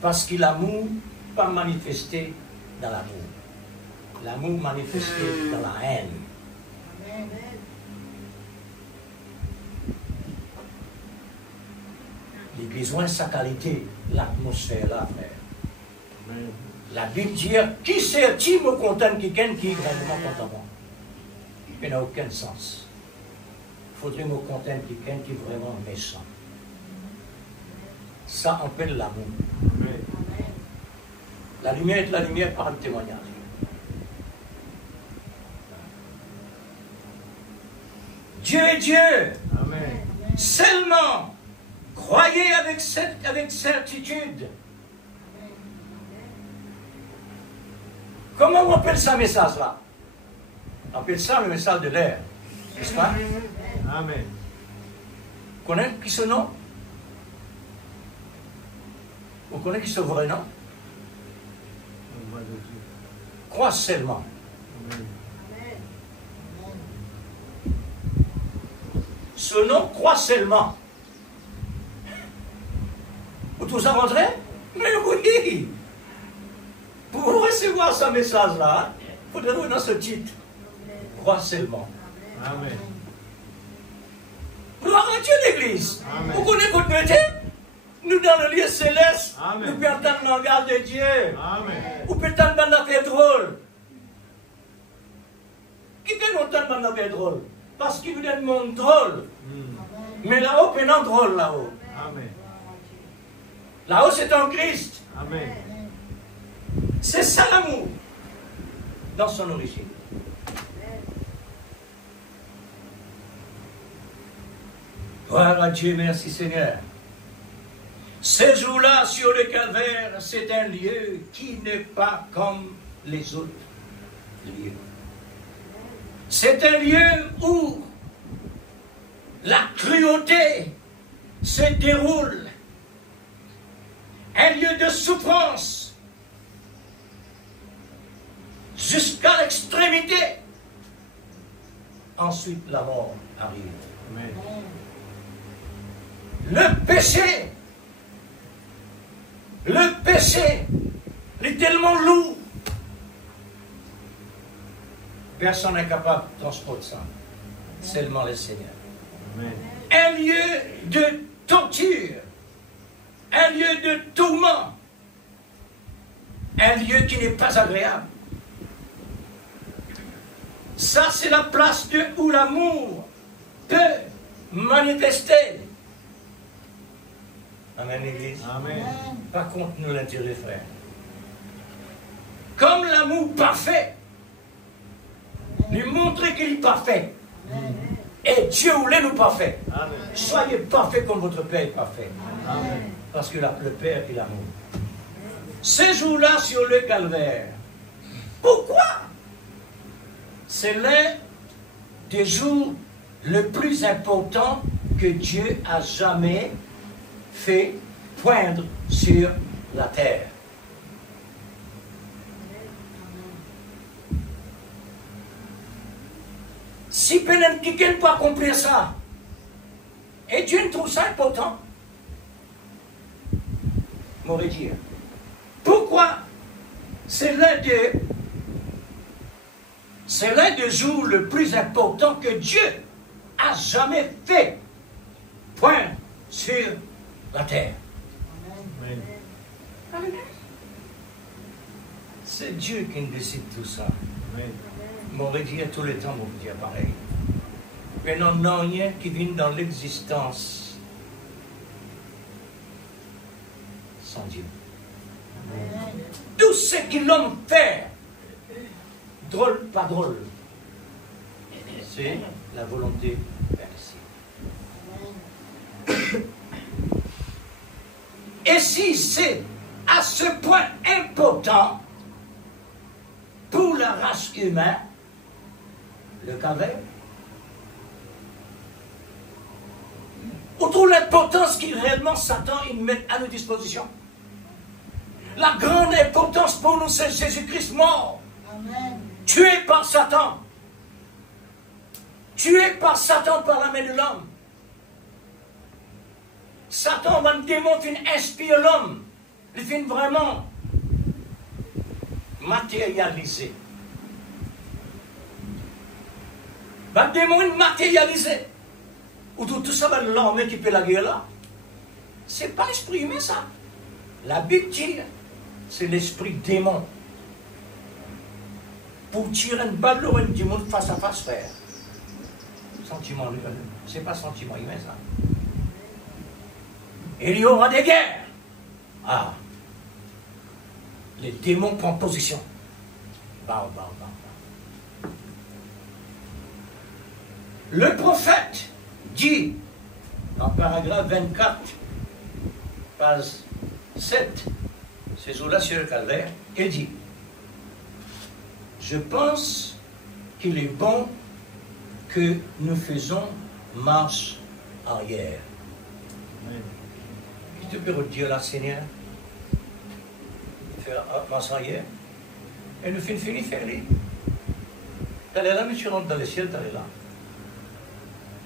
Parce que l'amour, pas manifesté dans l'amour. L'amour manifesté dans la haine. L'Église a sa qualité, l'atmosphère là, frère. Amen. La Bible dit, qui sait, qui me contente, qui est vraiment content moi? Il n'a aucun sens. Il faudrait me contenter qui est vraiment méchant. Ça appelle l'amour. Amen. La lumière est la lumière par un témoignage. Dieu est Dieu. Amen. Seulement, croyez avec certitude. Comment on appelle ça message-là? On appelle ça le message de l'air. N'est-ce pas? Amen. Vous connaissez qui ce nom? Vous connaissez qui ce vrai nom? On va de Dieu. Crois seulement. Amen. Ce nom, crois seulement. Vous tous en rentrez? Mais oui! Pour recevoir ce message-là, il faudrait vous dans ce titre. Crois seulement. Amen. Gloire à Dieu, l'Église. Amen. Vous connaissez votre métier? Nous, dans le lieu céleste, Amen. nous pouvons entendre le langage de Dieu. Amen. Vous pouvez entendre dans l'affaire drôle. Qui peut nous entendre dans l'affaire drôle? Parce qu'il vous donne le monde drôle. Mais là-haut, pendant drôle là-haut. Amen. Là-haut, c'est en Christ. Amen. C'est ça l'amour, dans son origine. Gloire à Dieu, merci Seigneur. Ce jour-là, sur le calvaire, c'est un lieu qui n'est pas comme les autres lieux. C'est un lieu où la cruauté se déroule. Un lieu de souffrance jusqu'à l'extrémité. Ensuite, la mort arrive. Amen. Le péché est tellement lourd. Personne n'est capable de transporter ça. Seulement le Seigneur. Amen. Un lieu de torture. Un lieu de tourment. Un lieu qui n'est pas agréable. Ça, c'est la place où l'amour peut manifester. Amen, l'Église. Amen. Par contre, nous l'intérêt, frère. Comme l'amour parfait Lui montrer qu'il est parfait. Et Dieu voulait nous parfaits. Amen. Soyez parfaits comme votre Père est parfait. Amen. Parce que le Père est l'amour. Ces jours-là sur le calvaire, pourquoi? C'est l'un des jours le plus important que Dieu a jamais fait poindre sur la terre. Si quelqu'un peut accomplir ça, et Dieu trouve ça important, m'aurait dit, pourquoi c'est l'un des jours le plus important que Dieu a jamais fait point sur la terre. Amen. C'est Dieu qui décide tout ça. Amen. M'aurait dit tout le temps, m'aurait dit pareil. Mais non, non, rien qui vient dans l'existence sans Dieu. Tout ce qu'ils l'ont fait, drôle, pas drôle, c'est la volonté permissible. Et si c'est à ce point important pour la race humaine, le calvaire, autour de l'importance qu'il réellement Satan il met à nos dispositions. La grande importance pour nous, c'est Jésus-Christ mort. Amen. Tué par Satan. Tué par Satan par la main de l'homme. Satan, un démon, inspire l'homme. Il finit vraiment matérialisé. Un démon matérialisé. Ou tout ça, l'homme qui fait la guerre là. C'est pas l'esprit humain, ça. La Bible dit, c'est l'esprit démon. Pour tirer une balle dans un démon face à face, faire. Sentiment humain. C'est pas sentiment humain, ça. Il y aura des guerres. Ah. Les démons prennent position. Bah. Le prophète dit, dans paragraphe 24, page 7, c'est jours-là sur le calvaire, il dit, je pense qu'il est bon que nous faisons marche arrière. Amen. Tu peux redire là, Seigneur, faire marche arrière, et nous finissons faire les. T'allais là, mais tu rentres dans le ciel, t'allais là.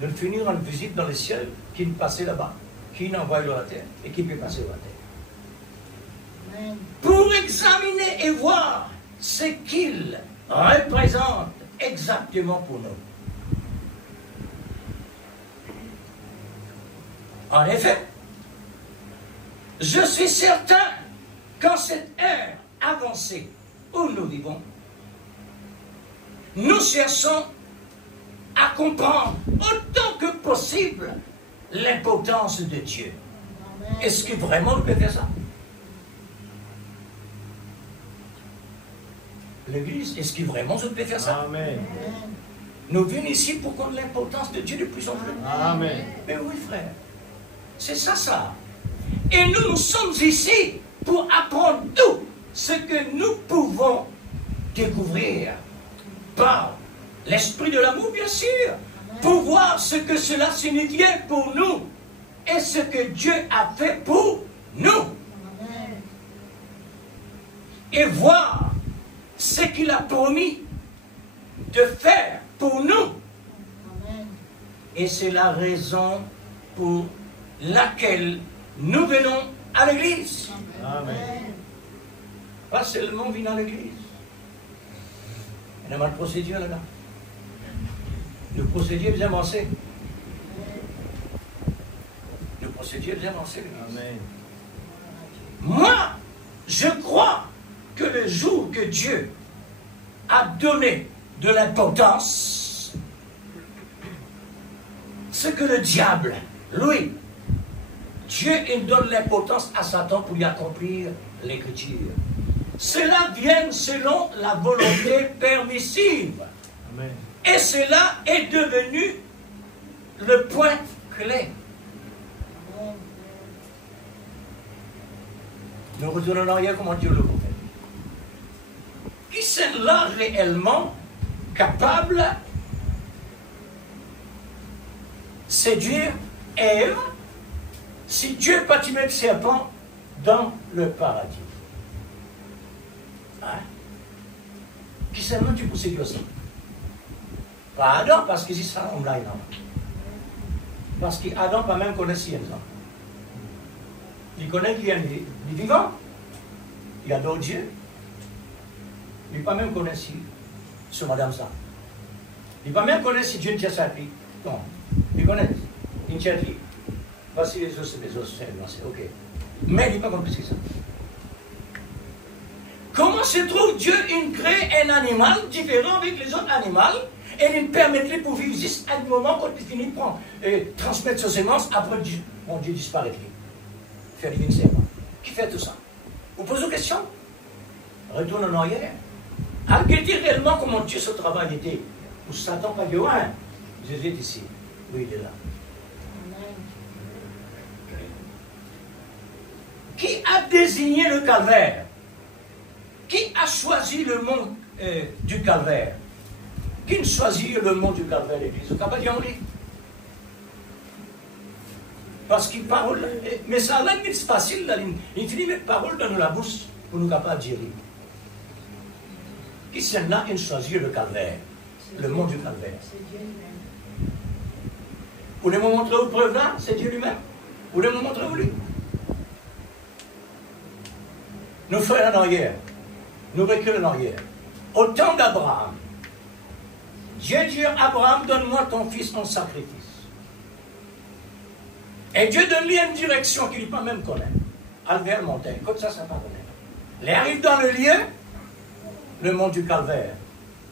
Nous finir en visite dans le ciel, qui nous passait là-bas, qui nous envoie sur la terre, et qui peut passer sur la terre. Amen. Pour examiner et voir ce qu'il représente exactement pour nous. En effet, je suis certain qu'en cette ère avancée où nous vivons, nous cherchons à comprendre autant que possible l'importance de Dieu. Amen. Est-ce que vraiment nous pouvons faire ça? L'Église, est-ce que vraiment je peux faire ça? Amen. Nous venons ici pour connaître l'importance de Dieu de plus en plus. Amen. Mais oui, frère, c'est ça. Et nous sommes ici pour apprendre tout ce que nous pouvons découvrir par l'esprit de l'amour, bien sûr, pour voir ce que cela signifie pour nous et ce que Dieu a fait pour nous. Amen. Et voir ce qu'il a promis de faire pour nous. Amen. Et c'est la raison pour laquelle nous venons à l'église. Amen. Pas seulement venir à l'église. Il y a mal procédure là-bas. Le procédure bien avancé. Le procédure bien avancé. Amen. Moi, je crois que le jour que Dieu a donné de l'importance, c'est que le diable, lui, Dieu il donne l'importance à Satan pour y accomplir l'écriture. Cela vient selon la volonté permissive Amen. Et cela est devenu le point clé. Amen. Nous retournons en arrière comment Dieu le confère. Qui c'est là réellement capable de séduire Ève si Dieu n'a pas mis le serpent dans le paradis? Hein? Qui c'est là tu peux séduire ça? Pas Adam, parce que si ça, on l'a non. Parce qu'Adam n'a pas même connaît si ça. Il connaît qui est vivant. Il adore Dieu. Il n'a pas même connaît si ce madame ça. Il n'a pas même connaît si Dieu tient sa vie. Non. Il connaît. Il tient vie. Voici les os, c'est lancé. Ok. Mais il n'a pas compris ce que ça. Comment se trouve Dieu, il crée un animal différent avec les autres animaux et il permet de pour vivre juste à un moment quand il finit par transmettre ses semences, après mon Dieu disparaît. Faire divine serment. Qui fait tout ça? Vous posez une question? Retourne en arrière. Regardez réellement comment Dieu ce travail était. Pour Satan pas de loin. Jésus est ici. Oui, il est là. Amen. Qui a désigné le calvaire? Qui a choisi le mont du calvaire? Qui a choisi le mont du calvaire, l'Église? Vous n'avez pas dit. Parce qu'il parle, mais ça là, c'est facile, il dit mettre parole dans la bouche pour nous capables de dire. Qui c'est là qui a choisi le calvaire? Le mont du calvaire. C'est Dieu lui-même. Vous voulez me montrer aux preuves là? C'est Dieu lui-même. Vous voulez me montrer où lui? Nous faisons en arrière. Nous reculons en arrière. Au temps d'Abraham, Dieu dit à Abraham, donne-moi ton fils en sacrifice. Et Dieu donne lui une direction qu'il n'a pas même connaît. Albert montagne, comme ça pas connaît. Il arrive dans le lieu, le mont du calvaire.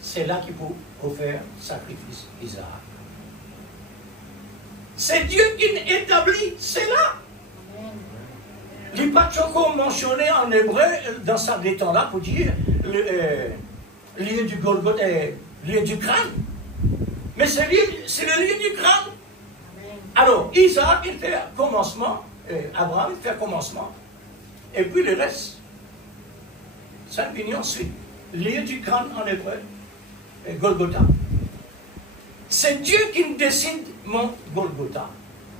C'est là qu'il faut offrir sacrifice Isaac. C'est Dieu qui établit, c'est là. Amen. Il n'est pas encore mentionné en hébreu dans sa temps-là pour dire le lieu du Golgotha, lieu du crâne. Mais c'est le lieu du crâne. Amen. Alors, Isaac, il fait commencement, Abraham, il fait commencement, et puis le reste, ça vient ensuite. Lieu du crâne en hébreu, Golgotha. C'est Dieu qui décide mon Golgotha.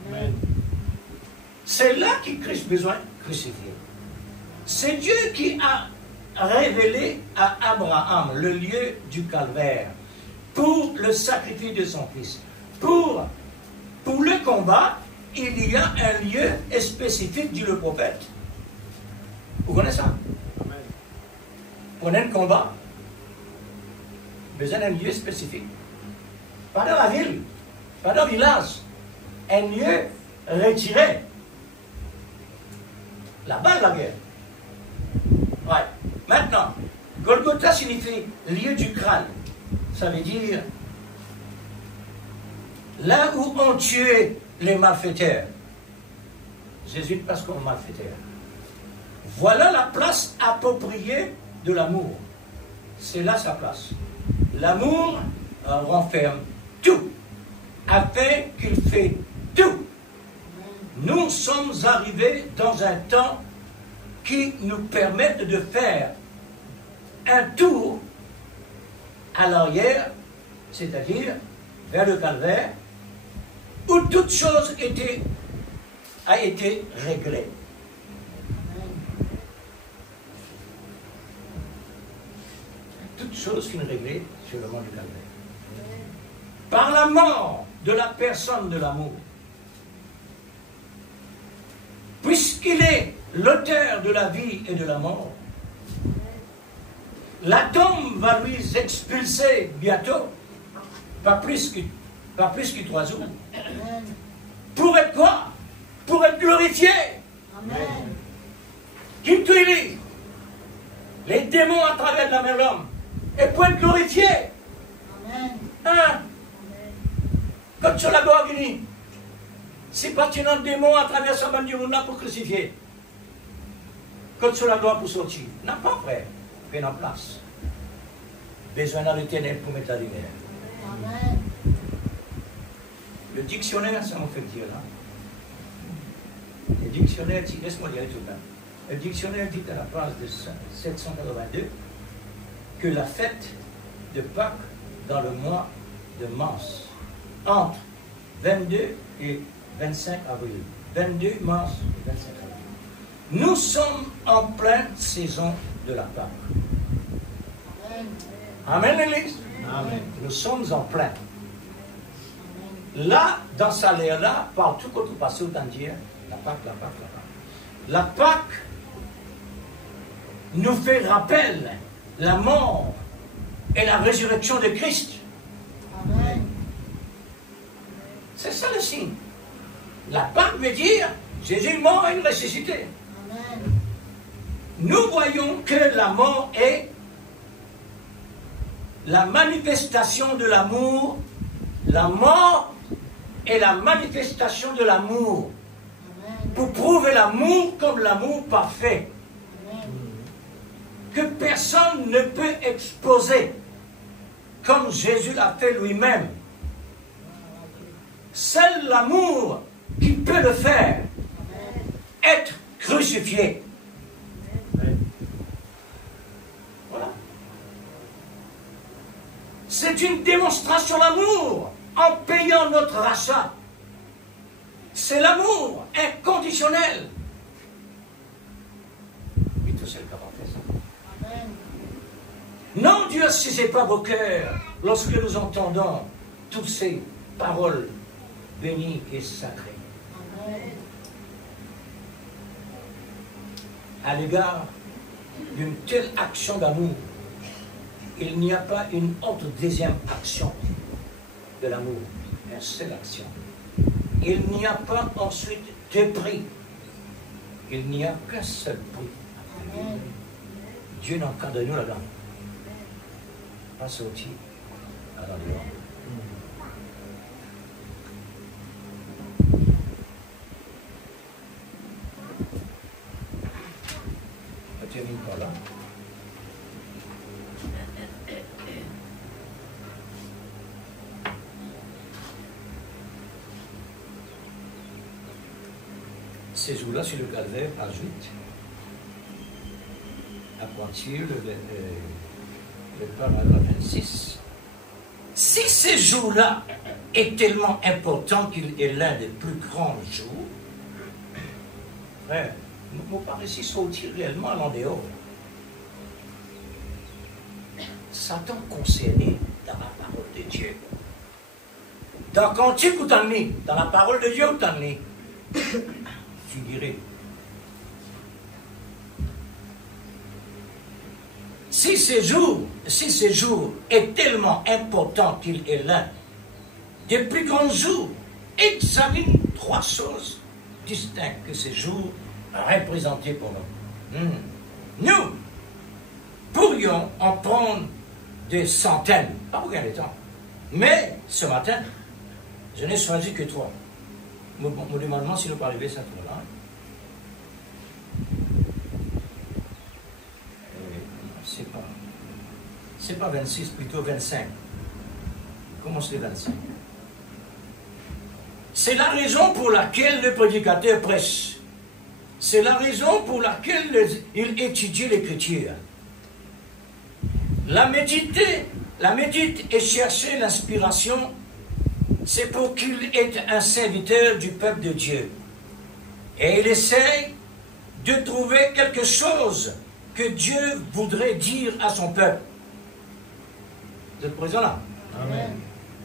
Amen. C'est là qu'il Christ a besoin de crucifier. C'est Dieu qui a révélé à Abraham le lieu du calvaire pour le sacrifice de son fils. Pour le combat, il y a un lieu spécifique, dit le prophète. Vous connaissez ça? Amen. Pour un combat, besoin d'un lieu spécifique. Pas dans la ville, pas dans le village. Un lieu retiré. Là-bas, la guerre. Ouais. Maintenant, Golgotha signifie lieu du crâne. Ça veut dire là où on tuait les malfaiteurs. Jésus passe comme malfaiteur. Voilà la place appropriée de l'amour. C'est là sa place. L'amour renferme tout, afin qu'il fait tout. Nous sommes arrivés dans un temps qui nous permet de faire un tour à l'arrière, c'est-à-dire vers le calvaire, où toute chose a été réglée. Toute chose qui est réglée sur le mont du calvaire. Par la mort de la personne de l'amour. Puisqu'il est l'auteur de la vie et de la mort, la tombe va lui expulser bientôt, pas plus que 3 jours. Amen. Pour être quoi? Pour être glorifié. Amen. Qui tue les démons à travers la main de l'homme. Et pour être glorifié. Amen. Hein? Comme sur la gloire unie. C'est pas qu'il y a un démon à travers sa main de pour crucifier. Comme sur la gloire pour sortir. Non, pas frère. Fais en place. Besoin dans l'éternel pour mettre la lumière. Amen. Le dictionnaire, ça m'a fait dire là. Le dictionnaire dit, laisse-moi dire tout de même. Le dictionnaire dit à la page de 782 que la fête de Pâques dans le mois de mars, entre 22 et 25 avril. 22 mars et 25 avril. Nous sommes en pleine saison de la Pâque. Amen. Amen, l'Église. Amen. Nous sommes en plein. Là, dans sa lettre-là, partout quand vous passez autant dire, la Pâque, la Pâque, la Pâque. La Pâque nous fait rappel la mort et la résurrection de Christ. Amen. C'est ça le signe. La Pâque veut dire Jésus est mort et ressuscité. Amen. Nous voyons que la mort est la manifestation de l'amour. La mort est la manifestation de l'amour. Amen. Pour prouver l'amour comme l'amour parfait. Amen. Que personne ne peut exposer comme Jésus l'a fait lui-même. Seul l'amour qui peut le faire, être crucifié. Voilà. C'est une démonstration d'amour en payant notre rachat. C'est l'amour inconditionnel. Et tout seul capable de faire ça. Amen. Non, Dieu, si ce n'est pas vos cœurs, lorsque nous entendons toutes ces paroles bénies et sacrées, Amen. à l'égard d'une telle action d'amour, il n'y a pas une autre deuxième action de l'amour, une seule action. Il n'y a pas ensuite deux prix. Il n'y a qu'un seul prix. Amen. Dieu n'a qu'un de nous là-dedans. Pas sorti à la dehors. On termine par là. Ces jours-là, sur le calvaire, à Juit, à Poitiers, le paragraphe 26. Si ce jour-là est tellement important qu'il est l'un des plus grands jours, frère, nous ne pas ici sortir réellement à l'en dehors. Satan concerné dans la parole de Dieu. Dans Cantique ou dans la parole de Dieu ou dans figurez. Si ce jour est tellement important qu'il est l'un des plus grands jours, examine trois choses distinctes que ce jour représentait pour nous. Nous pourrions en prendre des centaines, pas pour gagner de temps, mais ce matin, je n'ai choisi que trois. Me demandement si nous pas arriver cette fois-là. C'est pas 26, plutôt 25. Comment c'est 25? C'est la raison pour laquelle le prédicateur prêche. C'est la raison pour laquelle il étudie l'écriture. La médite et chercher l'inspiration, c'est pour qu'il ait un serviteur du peuple de Dieu. Et il essaye de trouver quelque chose que Dieu voudrait dire à son peuple. Vous êtes présents là? Amen.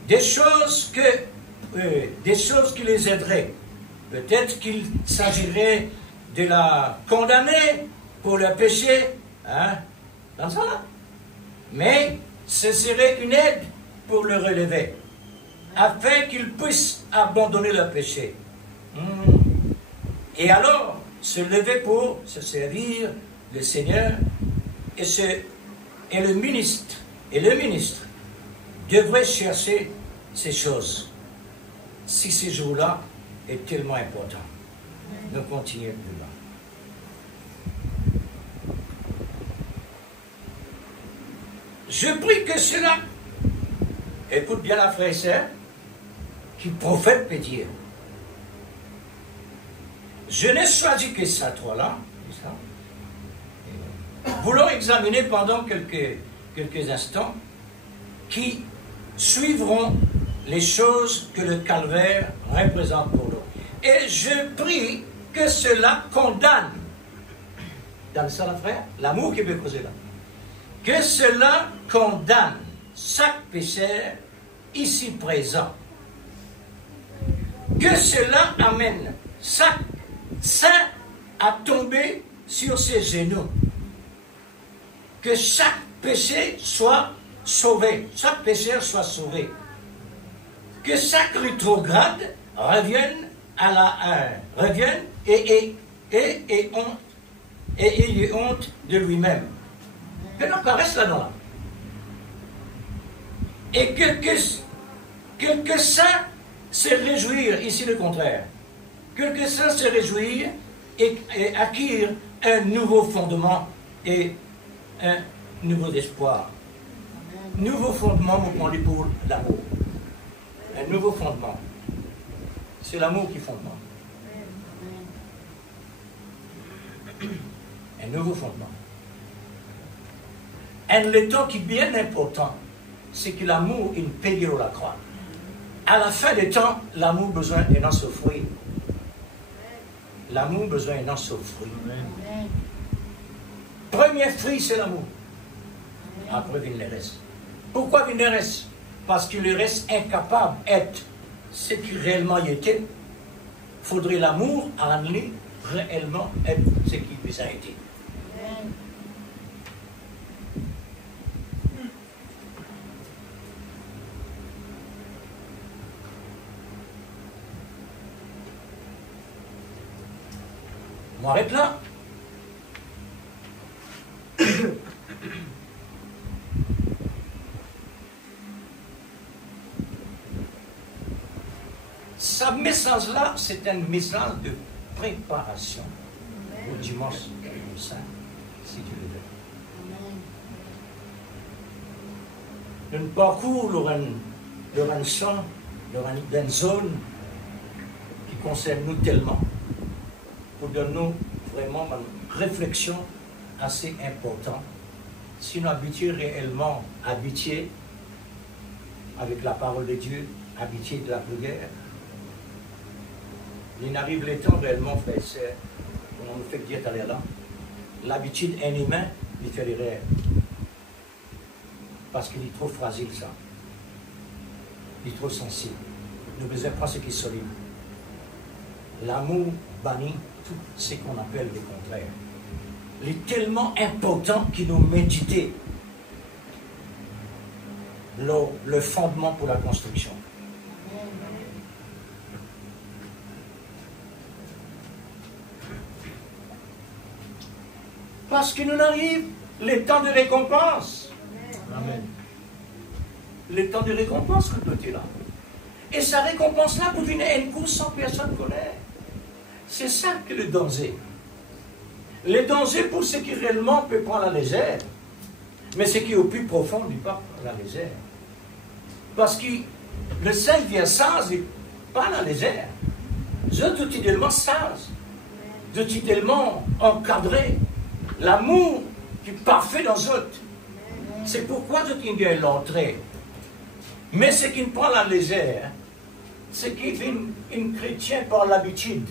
Des choses qui les aideraient. Peut-être qu'il s'agirait de la condamner pour le péché, hein, dans ça là. Mais ce serait une aide pour le relever, afin qu'il puisse abandonner le péché. Et alors, se lever pour se servir le Seigneur, et le ministre devrait chercher ces choses. Si ce jour-là est tellement important, nous continuons plus bas. Je prie que cela Écoute bien la frère et sœur, qui prophète peut dire. Je n'ai choisi que ça, toi là. Voulons examiner pendant quelques instants qui suivront les choses que le calvaire représente pour nous. Et je prie que cela condamne, dans ça la frère, l'amour qui peut causer là, que cela condamne chaque pécheur ici présent, que cela amène chaque saint à tomber sur ses genoux, que chaque péché soit sauvé, chaque pécheur soit sauvé, que chaque rétrograde revienne et ait honte de lui-même, que n'apparaisse là-dedans. Et que saint se réjouir, ici le contraire, que saint se réjouir et acquire un nouveau fondement et un nouveau espoir. Nouveau fondement, vous prenez pour l'amour. Un nouveau fondement. C'est l'amour qui fondement. Un nouveau fondement. Un leçon qui est bien important, c'est que l'amour, il paye la croix. À la fin des temps, l'amour besoin d'un fruit. L'amour besoin d'un fruit. Premier fruit, c'est l'amour. Après, il le reste. Pourquoi il le reste? Parce qu'il reste incapable d'être ce qu'il réellement était. Il faudrait l'amour en lui réellement être ce qu'il vous a été. On arrête là. Sa message-là, c'est un message de préparation au dimanche saint, si Dieu le veut. Nous parcourons le champ, une zone qui concerne nous tellement, pour donner vraiment une réflexion assez importante. Si nous habituons réellement à habiter avec la parole de Dieu, habiter de la prière, il arrive le temps réellement, frère et sœur, on nous fait dire tout à l'heure là, l'habitude un humain, il fait des rêves. Parce qu'il est trop fragile, ça. Il est trop sensible. Nous besoin de prendre ce qui est solide. L'amour bannit tout ce qu'on appelle le contraire. Il est tellement important qu'il nous médite le fondement pour la construction. Parce que nous arrive le temps de récompense. Amen. Le temps de récompense que tout est là. Et sa récompense-là pour venir à une course sans personne connaît. C'est ça que le danger. Le danger pour ce qui réellement peut prendre la légère. Mais ce qui est au plus profond du pas la légère. Parce que le Saint vient sage et pas la légère. Je tout tellement sage. Je tout tellement encadré. L'amour qui est parfait dans eux. C'est pourquoi je qui vient l'entrée. Mais ce qui prend la légère, c'est qu'il vient un chrétien par l'habitude.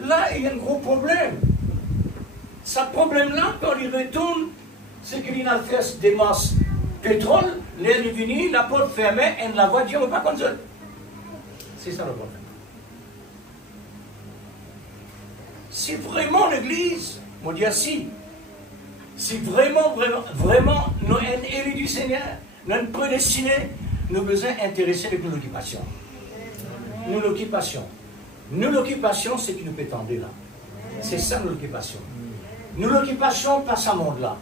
Là, il y a un gros problème. Ce problème-là, quand il retourne, c'est qu'il a fait des masses pétrole, l'air est venu, la porte fermée, et la voiture n'est pas comme ça. C'est ça le problème. Si vraiment l'Église, on dit si vraiment nous sommes élus du Seigneur, nous sommes prédestinés, nous avons besoin d'intéresser avec nos occupations. Nos occupations. Nous l'occupation, c'est qui nous peut tendre là. C'est ça nos occupations. Nous l'occupation pas ce monde-là.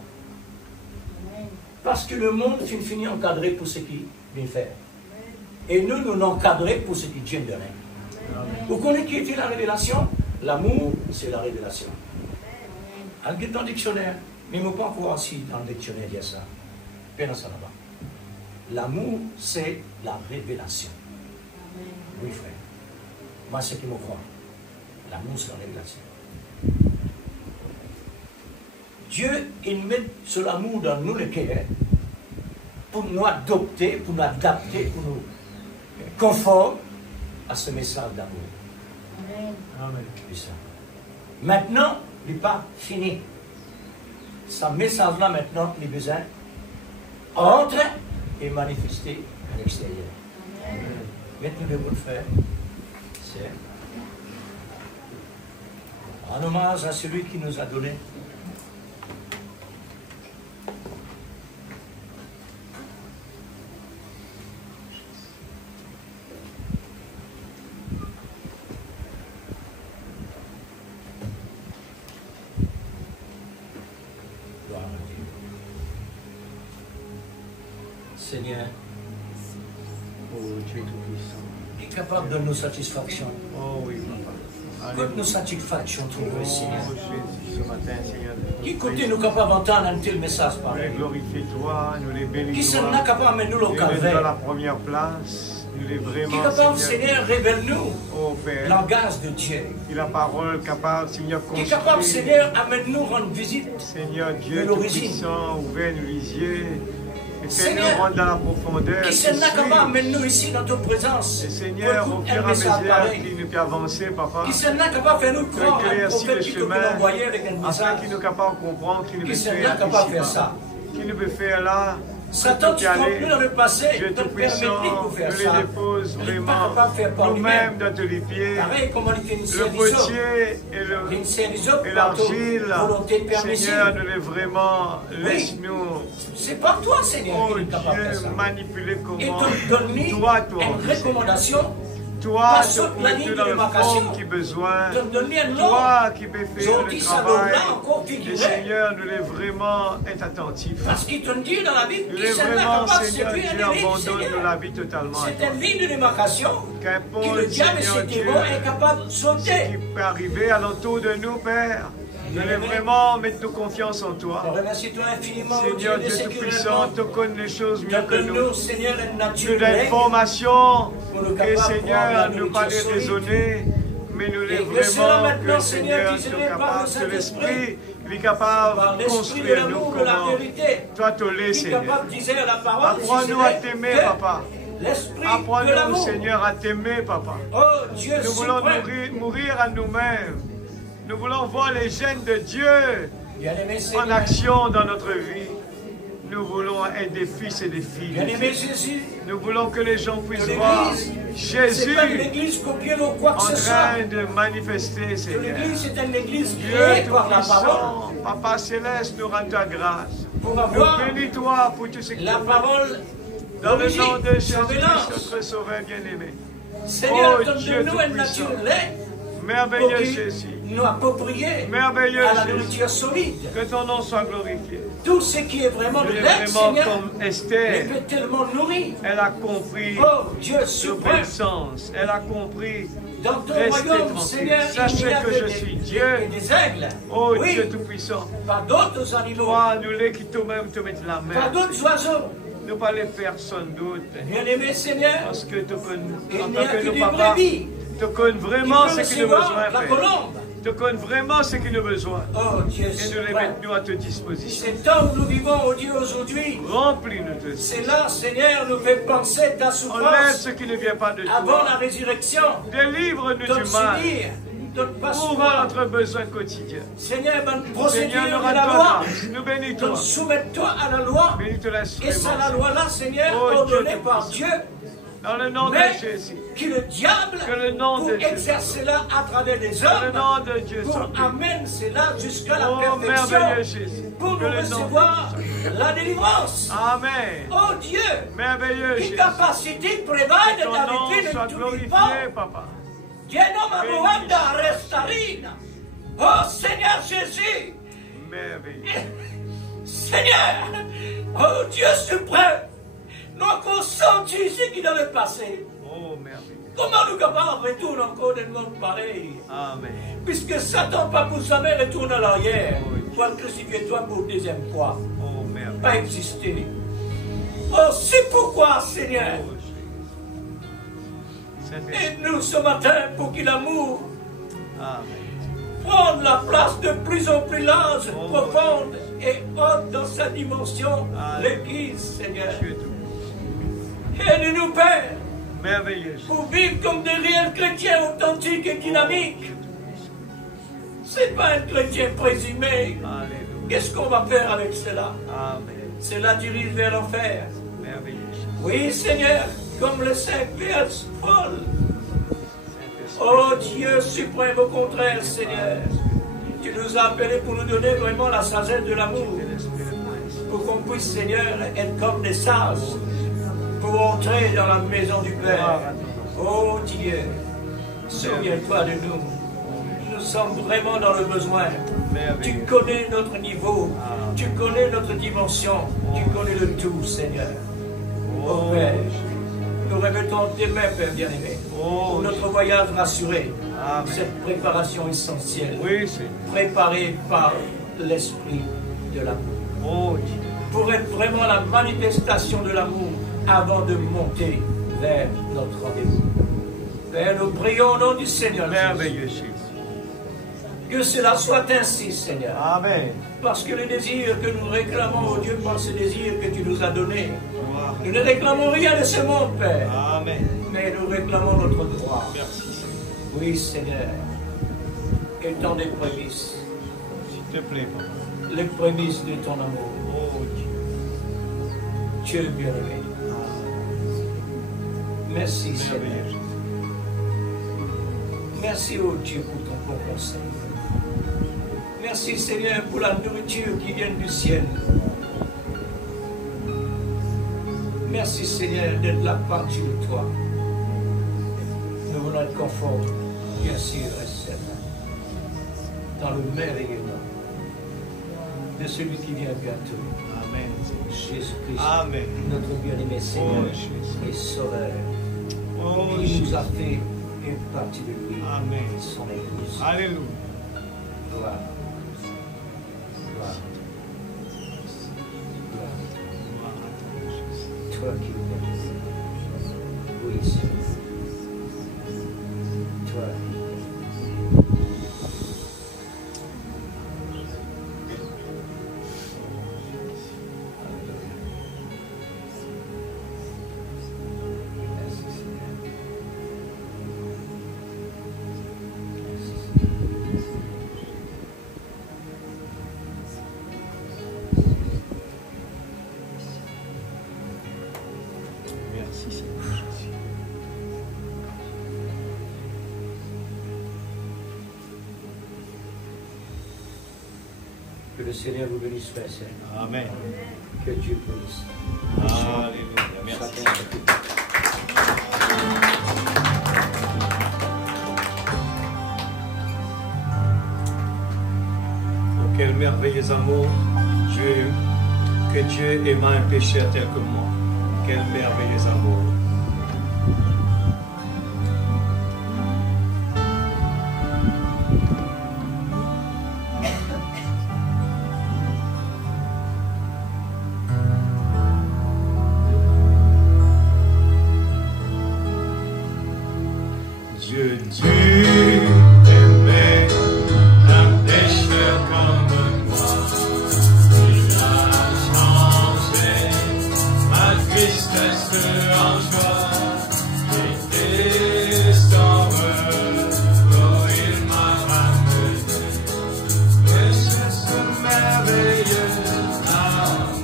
Parce que le monde finit encadré pour ce qu'il vient faire. Et nous l'encadrer pour ce qui vient de rien. Vous connaissez qui est la révélation? L'amour, c'est la révélation. Avec dans le dictionnaire, mais il ne faut pas encore aussi dans le dictionnaire dire ça. Bien ça là-bas. L'amour, c'est la révélation. Amen. Oui, frère. Moi, c'est qui me croit. L'amour, c'est la révélation. Dieu, il met ce l'amour dans nous le cœur pour nous adopter, pour nous adapter, pour nous conformer à ce message d'amour. Amen. Amen. C'est ça. Maintenant, il n'est pas fini. Ce message-là, maintenant, il est besoin entre et manifester à l'extérieur. Amen. Mettez-nous debout, frère. C'est en hommage à celui qui nous a donné. Gloire à Dieu. Seigneur, Oh, Dieu Tout-Puissant. il est capable de nos satisfactions. Oh oui, Papa. Écoute nos satisfactions trouvées, Seigneur. Oh, Jésus, ce matin, Seigneur. Qui côté nous capable d'entendre un tel message Nous les pareil? glorifions, toi, nous les Qui bénissons. s'en a capable de nous Nous au les mettons à calvaire? la première place. Nous les Qui est vraiment, capable, Seigneur, révèle-nous Oh Père, langage de Dieu. et la parole capable, Seigneur, Qui est capable, construire. Seigneur, amène-nous rendre visite. Seigneur Dieu de l'origine. Tout-Puissant, ouvre-nous les yeux et Seigneur, fais-nous rendre dans la profondeur. Qui s'en a qui capable suit. d'amener-nous ici dans ta présence? Et Seigneur, Pour au tout fur et un à message mesure pareil. qu'il nous peut avancer, Papa, Qui s'en a capable de faire nous croire à un éclaircis prophète le qui peut nous chemin, envoyer avec un afin message? qu'il nous capable de comprendre, qu'il nous Qui peut s'en a faire capable de faire ici, ça? qu'il nous peut faire là. Satan, tu aller. trompe nous dans le passé, Dieu te permet Tout-Puissant, de faire nous les ça. dépose Il n'est pas vraiment capable de faire par nous-mêmes lui-même. dans tous les pieds. Pareil comme on dit une Le série potier et une série et l'argile, volonté permissive. Seigneur, nous les vraiment, laisse-nous, C'est pas toi, Seigneur, oh qui est capable de faire Dieu, ça. manipuler Et comment te donner toi, une recommandation, toi, pas te saute la ligne mettre de dans le démarcation. fond qui besoin, te donner un nom. toi qui peux faire Aujourd'hui, le ça travail, devra encore et figurer. Seigneur, nous les vraiment être attentifs. Parce qu'il te dit dans la Bible Nous qu'il les s'en est vraiment, capable de Seigneur séduire Dieu, un ligne, abandonne Seigneur. la vie totalement à C'est toi. une ligne de démarcation que Qu'importe, le diable et Seigneur ses Dieu, démons est capable de ce sauter. qui peut arriver alentour de nous, Père. Nous voulons vraiment mettre nos confiance en Je toi. remercie toi infiniment, mon Seigneur Dieu, de Dieu Tout-Puissant, tu connais les choses mieux que Donne-nous, nous. Seigneur, une Plus nature d'informations. Pour nous Et capables de Seigneur, prendre la nous pas les nourriture raisonner, mais nous les Et que cela vraiment maintenant, que Seigneur, Seigneur, qui tu se es lève par capable le de Saint-Esprit, l'esprit, il est par capable de l'esprit de construire nous l'amour, de la comment. vérité, Toi, tu l'es, qui est Seigneur. capable de dire la parole. Apprends-nous à t'aimer, Papa. L'esprit de Apprends-nous, l'amour. Seigneur, à t'aimer, Papa. Oh Dieu Nous voulons suprême. mourir à nous-mêmes. Nous voulons voir les gènes de Dieu Bien-aimé en Seigneur. action dans notre vie. Nous voulons être des fils et des filles. Bien-aimé Jésus. Nous voulons que les gens Que puissent voir l'église, Jésus c'est pas une église copiée ou quoi en que ce soit. train de manifester, Que Seigneur. l'église est une église Dieu créée par la parole. Tout-Puissant, Papa Céleste, nous rend ta grâce. Pour Nous avoir bénis-toi pour tout ce que la tu fais. parole Dans le d'origine, nom de Jésus, sans mélange. notre Sauveur bien-aimé. Seigneur, Oh, Dieu donne-nous une Tout-Puissant. nature laide pour Merveilleux que Jésus. nous approprier Merveilleux à la Jésus. nourriture solide. Que ton nom soit glorifié. Tout ce qui est vraiment de Tu es l'aide, vraiment Seigneur, comme Esther. il peut tellement nourrir. Elle a compris Oh Dieu suprême, l'obéissance. Elle a compris. dans ton Restez royaume, tranquille. Seigneur, Sachez il y avait que je suis Dieu. et des aigles. Oh Oui, Dieu Tout-Puissant. pas d'autres animaux, Toi, nous les qui toi-même te mettent la pas main. d'autres oiseaux. Nous pas les personnes d'autres. Bien-aimé Seigneur, Parce que tu connais, il en n'y tant a que que nos des papas, brebis. tu connais vraiment ce qui qu'ils ont besoin la de faire. colombe. Tu connais vraiment ce qu'ils ont besoin. Oh Dieu Et nous les suprême, mettons à ta disposition. c'est temps où nous vivons, oh Dieu, aujourd'hui. Remplis-nous de C'est là, Seigneur, nous fait penser ta Enlève souffrance ce qui ne vient pas de avant toi. la résurrection. Délivre-nous Donne du mal. finir, donne pas Pour souvent. notre besoin quotidien. Seigneur, bonne Seigneur, procédure nous de rendons la loi. grâce. Nous bénis-toi. Donc soumets-toi à la loi. Bénis-te Et c'est la l'instrument. loi-là, Seigneur, Oh, ordonnée Dieu par Tout-Puissant. Dieu, Dans le nom de mais Jésus. que le diable, Que le nom pour de Jésus. exercer là à travers les Que le hommes, nom de Dieu soit pour béni. amener cela jusqu'à la Oh, perfection, merveilleux Jésus. pour Que nous le nom de recevoir Jésus. la délivrance. Amen. Oh Dieu, Merveilleux quelle Jésus. capacité prévaille Que de ton ta nom vitrine soit et tout glorifié, vivant. Papa. Dieu nomme Moanda Restarina. Oh Seigneur Jésus, Merveilleux. Seigneur, oh Dieu suprême, nous avons senti ce qui devait passer. Oh, merveilleux. Comment nous capables de retourner encore dans le monde pareil? Amen. Puisque Satan pas pour jamais retourner en arrière. Oui. Pour crucifier toi pour deuxième fois. Oh, Pas merveilleux. exister. Oh, c'est pourquoi, Seigneur, aide-nous ce matin pour que l'amour prenne la place de plus en plus large, profonde et haute dans sa dimension, l'Église, Seigneur. Aide-nous, Père, pour vivre comme des réels chrétiens authentiques et dynamiques. C'est pas un chrétien présumé. Qu'est-ce qu'on va faire avec cela? Cela dirige vers l'enfer. Oui, Seigneur, comme le Saint Pierre Paul. Oh Dieu suprême, au contraire, Seigneur. Tu nous as appelés pour nous donner vraiment la sagesse de l'amour. Pour qu'on puisse, Seigneur, être comme des sages. Pour entrer dans la maison du Père. Oh Dieu, souviens-toi de nous. Nous sommes vraiment dans le besoin. Tu connais notre niveau. Tu connais notre dimension. Tu connais le tout, Seigneur. Oh Père, nous remettons tes mains, Père bien-aimé, pour notre voyage rassuré. Cette préparation essentielle, préparée par l'Esprit de l'amour. Pour être vraiment la manifestation de l'amour avant de monter vers notre rendez-vous. Père, nous prions au nom du Seigneur Jésus. Que cela soit ainsi, Seigneur. Amen. Parce que le désir que nous réclamons, oh Dieu, par ce désir que tu nous as donné, nous ne réclamons rien de ce monde, Père. Amen. Mais nous réclamons notre droit. Merci. Oui, Seigneur. Étant des prémices. S'il te plaît, Papa. Les prémices de ton amour. Oh Dieu. Dieu bien-aimé. Merci, Seigneur. Merci, oh Dieu, pour ton bon conseil. Merci, Seigneur, pour la nourriture qui vient du ciel. Merci, Seigneur, d'être la partie de toi. Nous voulons être conformes, bien sûr, et certain, dans le merveilleux nom de celui qui vient bientôt. Amen. Jésus-Christ, Amen. notre bien-aimé Seigneur et Sauveur. Il nous a fait une partie de lui, Amen. son épouse. Alléluia. Gloire. Gloire. Gloire. Toi qui es. Oui, Seigneur. Toi. Merci, Seigneur Jésus. Que le Seigneur vous bénisse, frère et sœurs. Amen. Que Dieu bénisse. Alléluia. Merci. Chacun de vous. Oh, quel merveilleux amour, Dieu, que Dieu aima un pécheur tel que moi. Quel merveilleux amour. Dieu, Dieu aimait un pécheur comme moi. Il a changé ma tristesse en joie. J'étais heureux, oh, il m'a ramené. Et c'est ce merveilleux amour.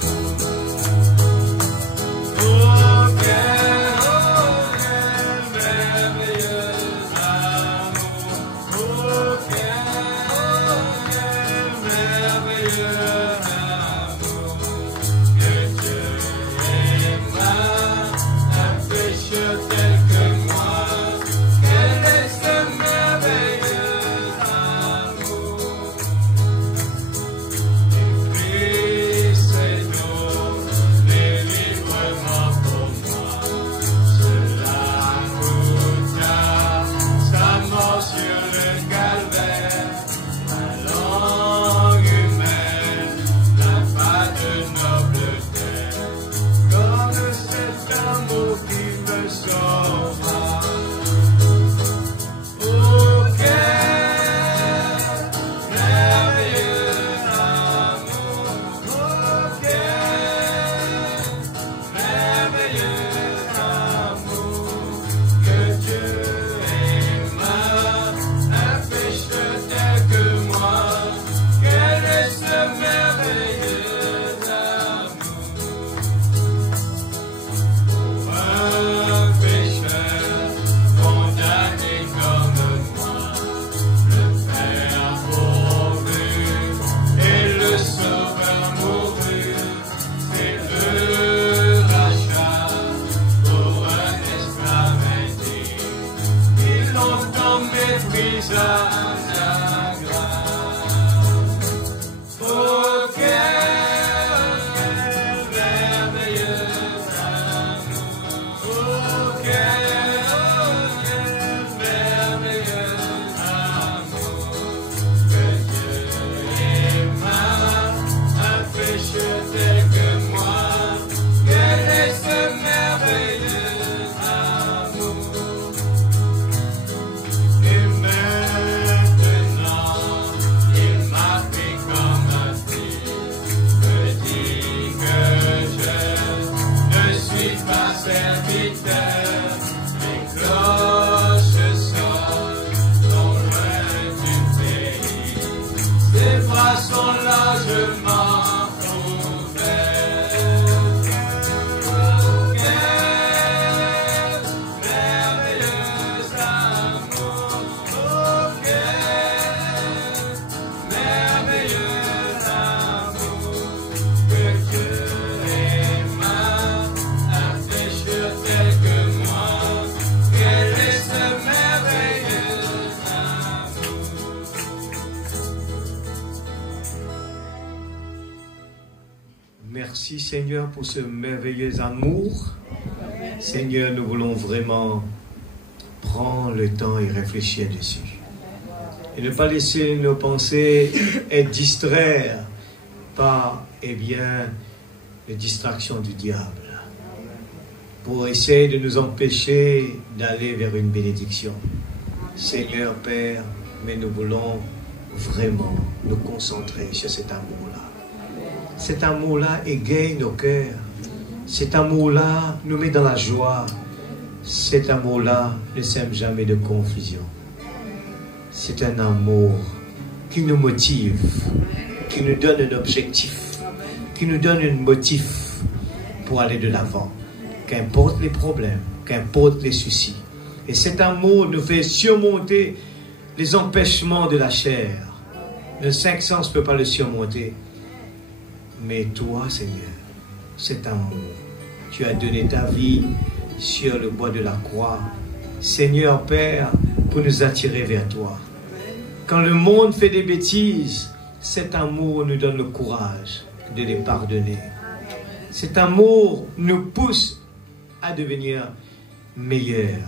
Oh, quel merveilleux amour. Oh, quel merveilleux amour. Que Dieu aima un pécheur tel que moi. Quel est ce merveilleux amour. Et Christ est nous, délivrement pour moi. Cela coûta sa mort sur le calvaire. La langue humaine n'a pas de noble terre. Comme suis à ta grâce. Oh, quel merveilleux amour. Oh, quel merveilleux amour. Que Dieu aima un pécheur tel que moi. Quel est ce merveilleux amour. Et maintenant, il m'a pris comme un fils. Me dit que je ne suis pas serviteur. Les cloches sonnent non loin du pays. Ses bras sont largement ouverts. Oh, quel merveilleux amour. Oh, quel merveilleux amour. Que Dieu aima un pécheur tel que moi. Quel est ce merveilleux amour. Merci Seigneur pour ce merveilleux amour. Seigneur, nous voulons vraiment prendre le temps et réfléchir dessus. Et ne pas laisser nos pensées être distraites par, les distractions du diable. Pour essayer de nous empêcher d'aller vers une bénédiction. Seigneur Père, mais nous voulons vraiment nous concentrer sur cet amour-là. Cet amour-là égaye nos cœurs. Cet amour-là nous met dans la joie. Cet amour-là ne sème jamais de confusion. C'est un amour qui nous motive, qui nous donne un objectif, qui nous donne un motif pour aller de l'avant. Qu'importe les problèmes, qu'importe les soucis. Et cet amour nous fait surmonter les empêchements de la chair. Le cinq sens ne peut pas le surmonter. Mais toi, Seigneur, cet amour, tu as donné ta vie sur le bois de la croix. Seigneur Père, pour nous attirer vers toi. Quand le monde fait des bêtises, cet amour nous donne le courage de les pardonner. Cet amour nous pousse à devenir meilleurs,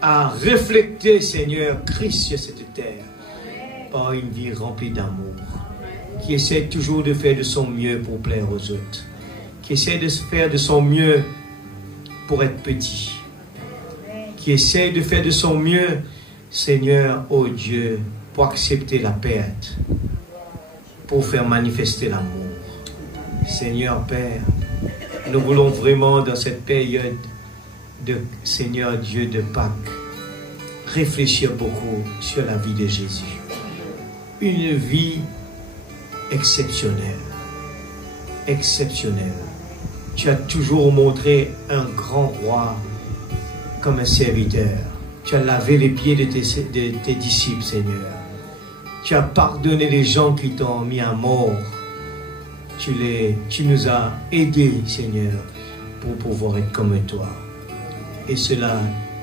à refléter, Seigneur, Christ sur cette terre par une vie remplie d'amour, qui essaie toujours de faire de son mieux pour plaire aux autres, qui essaie de faire de son mieux pour être petit, qui essaie de faire de son mieux, Seigneur, oh Dieu, pour accepter la perte, pour faire manifester l'amour. Seigneur Père, nous voulons vraiment dans cette période de Seigneur Dieu de Pâques réfléchir beaucoup sur la vie de Jésus. Une vie exceptionnelle. Exceptionnelle. Tu as toujours montré un grand roi comme un serviteur. Tu as lavé les pieds de tes disciples, Seigneur. Tu as pardonné les gens qui t'ont mis à mort. Tu nous as aidés, Seigneur, pour pouvoir être comme toi. Et cela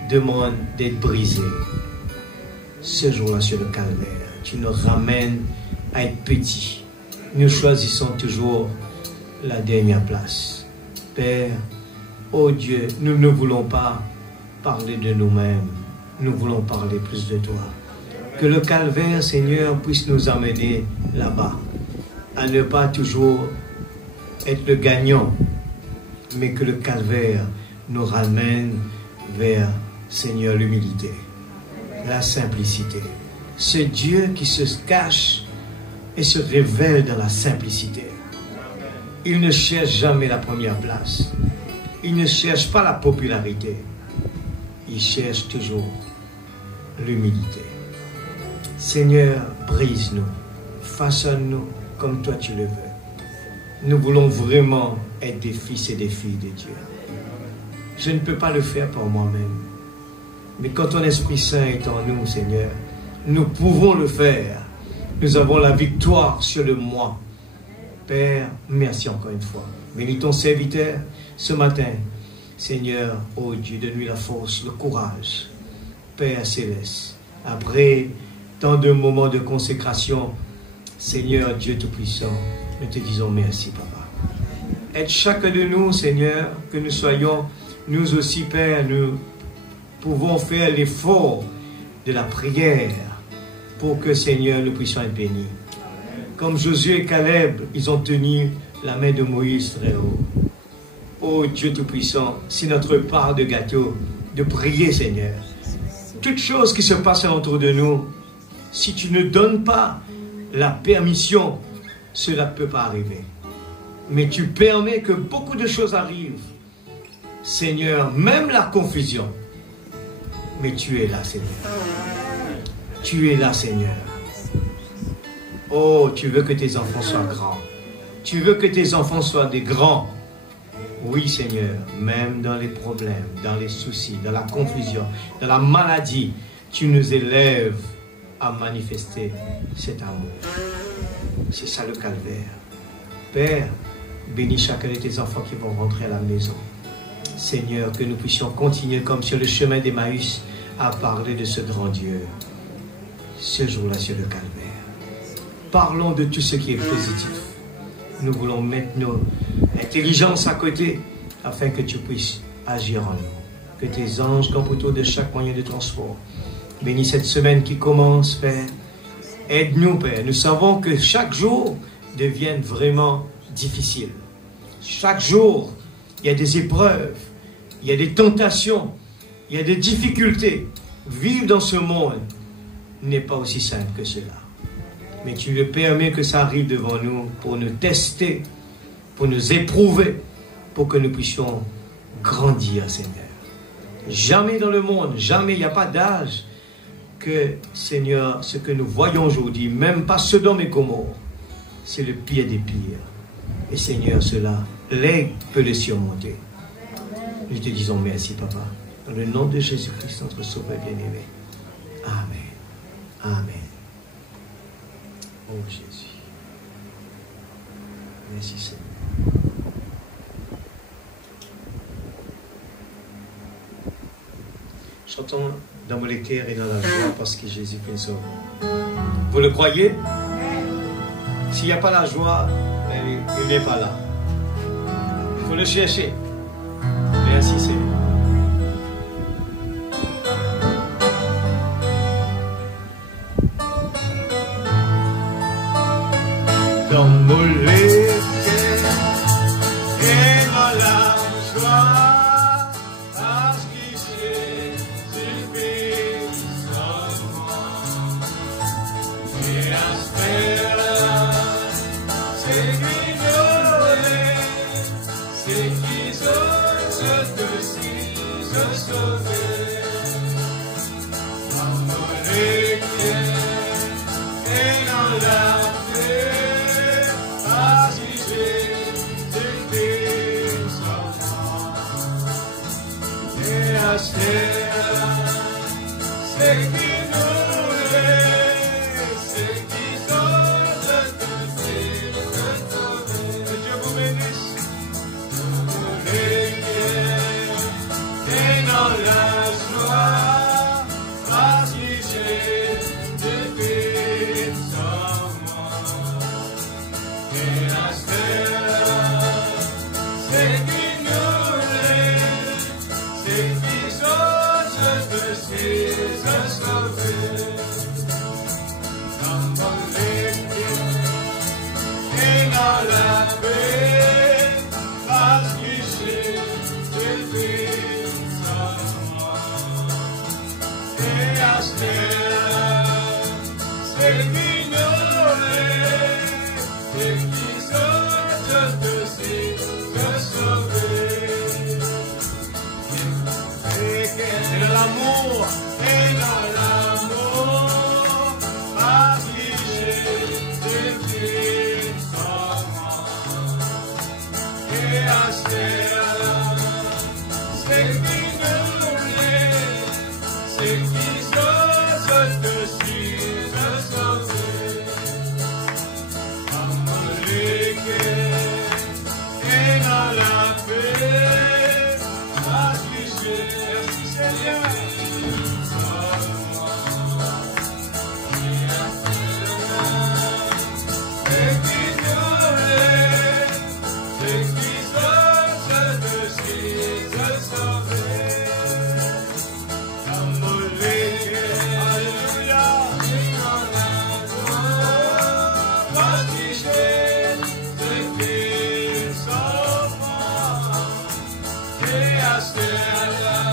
demande d'être brisé. Ce jour-là sur le calvaire, tu nous ramènes à être petits. Nous choisissons toujours la dernière place. Père, oh Dieu, nous ne voulons pas parler de nous-mêmes. Nous voulons parler plus de toi. Que le calvaire, Seigneur, puisse nous amener là-bas. À ne pas toujours être le gagnant, mais que le calvaire nous ramène vers, Seigneur, l'humilité, la simplicité. Ce Dieu qui se cache et se révèle dans la simplicité. Il ne cherche jamais la première place. Il ne cherche pas la popularité. Il cherche toujours l'humilité. Seigneur, brise-nous, façonne-nous comme toi tu le veux. Nous voulons vraiment être des fils et des filles de Dieu. Je ne peux pas le faire par moi-même. Mais quand ton Esprit Saint est en nous, Seigneur, nous pouvons le faire. Nous avons la victoire sur le moi. Père, merci encore une fois. Bénis ton serviteur ce matin. Seigneur, oh Dieu, donne-lui la force, le courage. Père céleste, après tant de moments de consécration, Seigneur Dieu Tout-Puissant, nous te disons merci, Papa. Aide chacun de nous, Seigneur, que nous soyons, nous aussi, Père, nous pouvons faire l'effort de la prière pour que, Seigneur, nous puissions être bénis. Comme Josué et Caleb, ils ont tenu la main de Moïse très haut. Oh Dieu Tout-Puissant, c'est notre part de gâteau de prier, Seigneur. Toute chose qui se passe autour de nous, si tu ne donnes pas la permission, cela ne peut pas arriver. Mais tu permets que beaucoup de choses arrivent. Seigneur, même la confusion. Mais tu es là, Seigneur. Tu es là, Seigneur. Oh, tu veux que tes enfants soient grands. Tu veux que tes enfants soient des grands. Oui, Seigneur, même dans les problèmes, dans les soucis, dans la confusion, dans la maladie, tu nous élèves à manifester cet amour. C'est ça le calvaire. Père, bénis chacun de tes enfants qui vont rentrer à la maison. Seigneur, que nous puissions continuer comme sur le chemin d'Emmaüs à parler de ce grand Dieu. Ce jour-là sur le calvaire. Parlons de tout ce qui est positif. Nous voulons mettre nos intelligences à côté afin que tu puisses agir en nous. Que tes anges campent autour de chaque moyen de transport. Bénis cette semaine qui commence, Père. Aide-nous, Père. Nous savons que chaque jour devienne vraiment difficile. Chaque jour, il y a des épreuves, il y a des tentations, il y a des difficultés. Vivre dans ce monde n'est pas aussi simple que cela. Mais tu le permets que ça arrive devant nous pour nous tester, pour nous éprouver, pour que nous puissions grandir, Seigneur. Jamais dans le monde, jamais, il n'y a pas d'âge que, Seigneur, ce que nous voyons aujourd'hui, même pas Sodome et Gomorrhe, c'est le pire des pires. Et Seigneur, cela, l'aigle peut le surmonter. Nous te disons merci, Papa. Dans le nom de Jésus-Christ, notre Sauveur bien-aimé. Amen. Amen. Oh Jésus. Merci Seigneur. Chantons dans le cœur et dans la joie parce que Jésus fait ça. Vous le croyez? S'il n'y a pas la joie, il n'est pas là. Il faut le chercher. Merci Seigneur. Dans nos lèvres et dans la joie, parce que Jésus vit en moi. Et espère, c'est ignoré, c'est qu'ils osent aussi se sauver. Dans nos lèvres et dans la c'est qui nous est, c'est qui sont de sauver. Que Dieu vous bénisse. Nous et dans la joie, parce que Jésus vit en moi. Et la c'est qui nous est, c'est qui dans la paix, parce que Jésus vit en moi. Et à c'est qui nous est, c'est qui sont de sauver. Et dans l'amour, et dans l'amour, parce que Jésus vit en moi. Et à c'est qui nous est, c'est qui sont de sauver. Seigneur,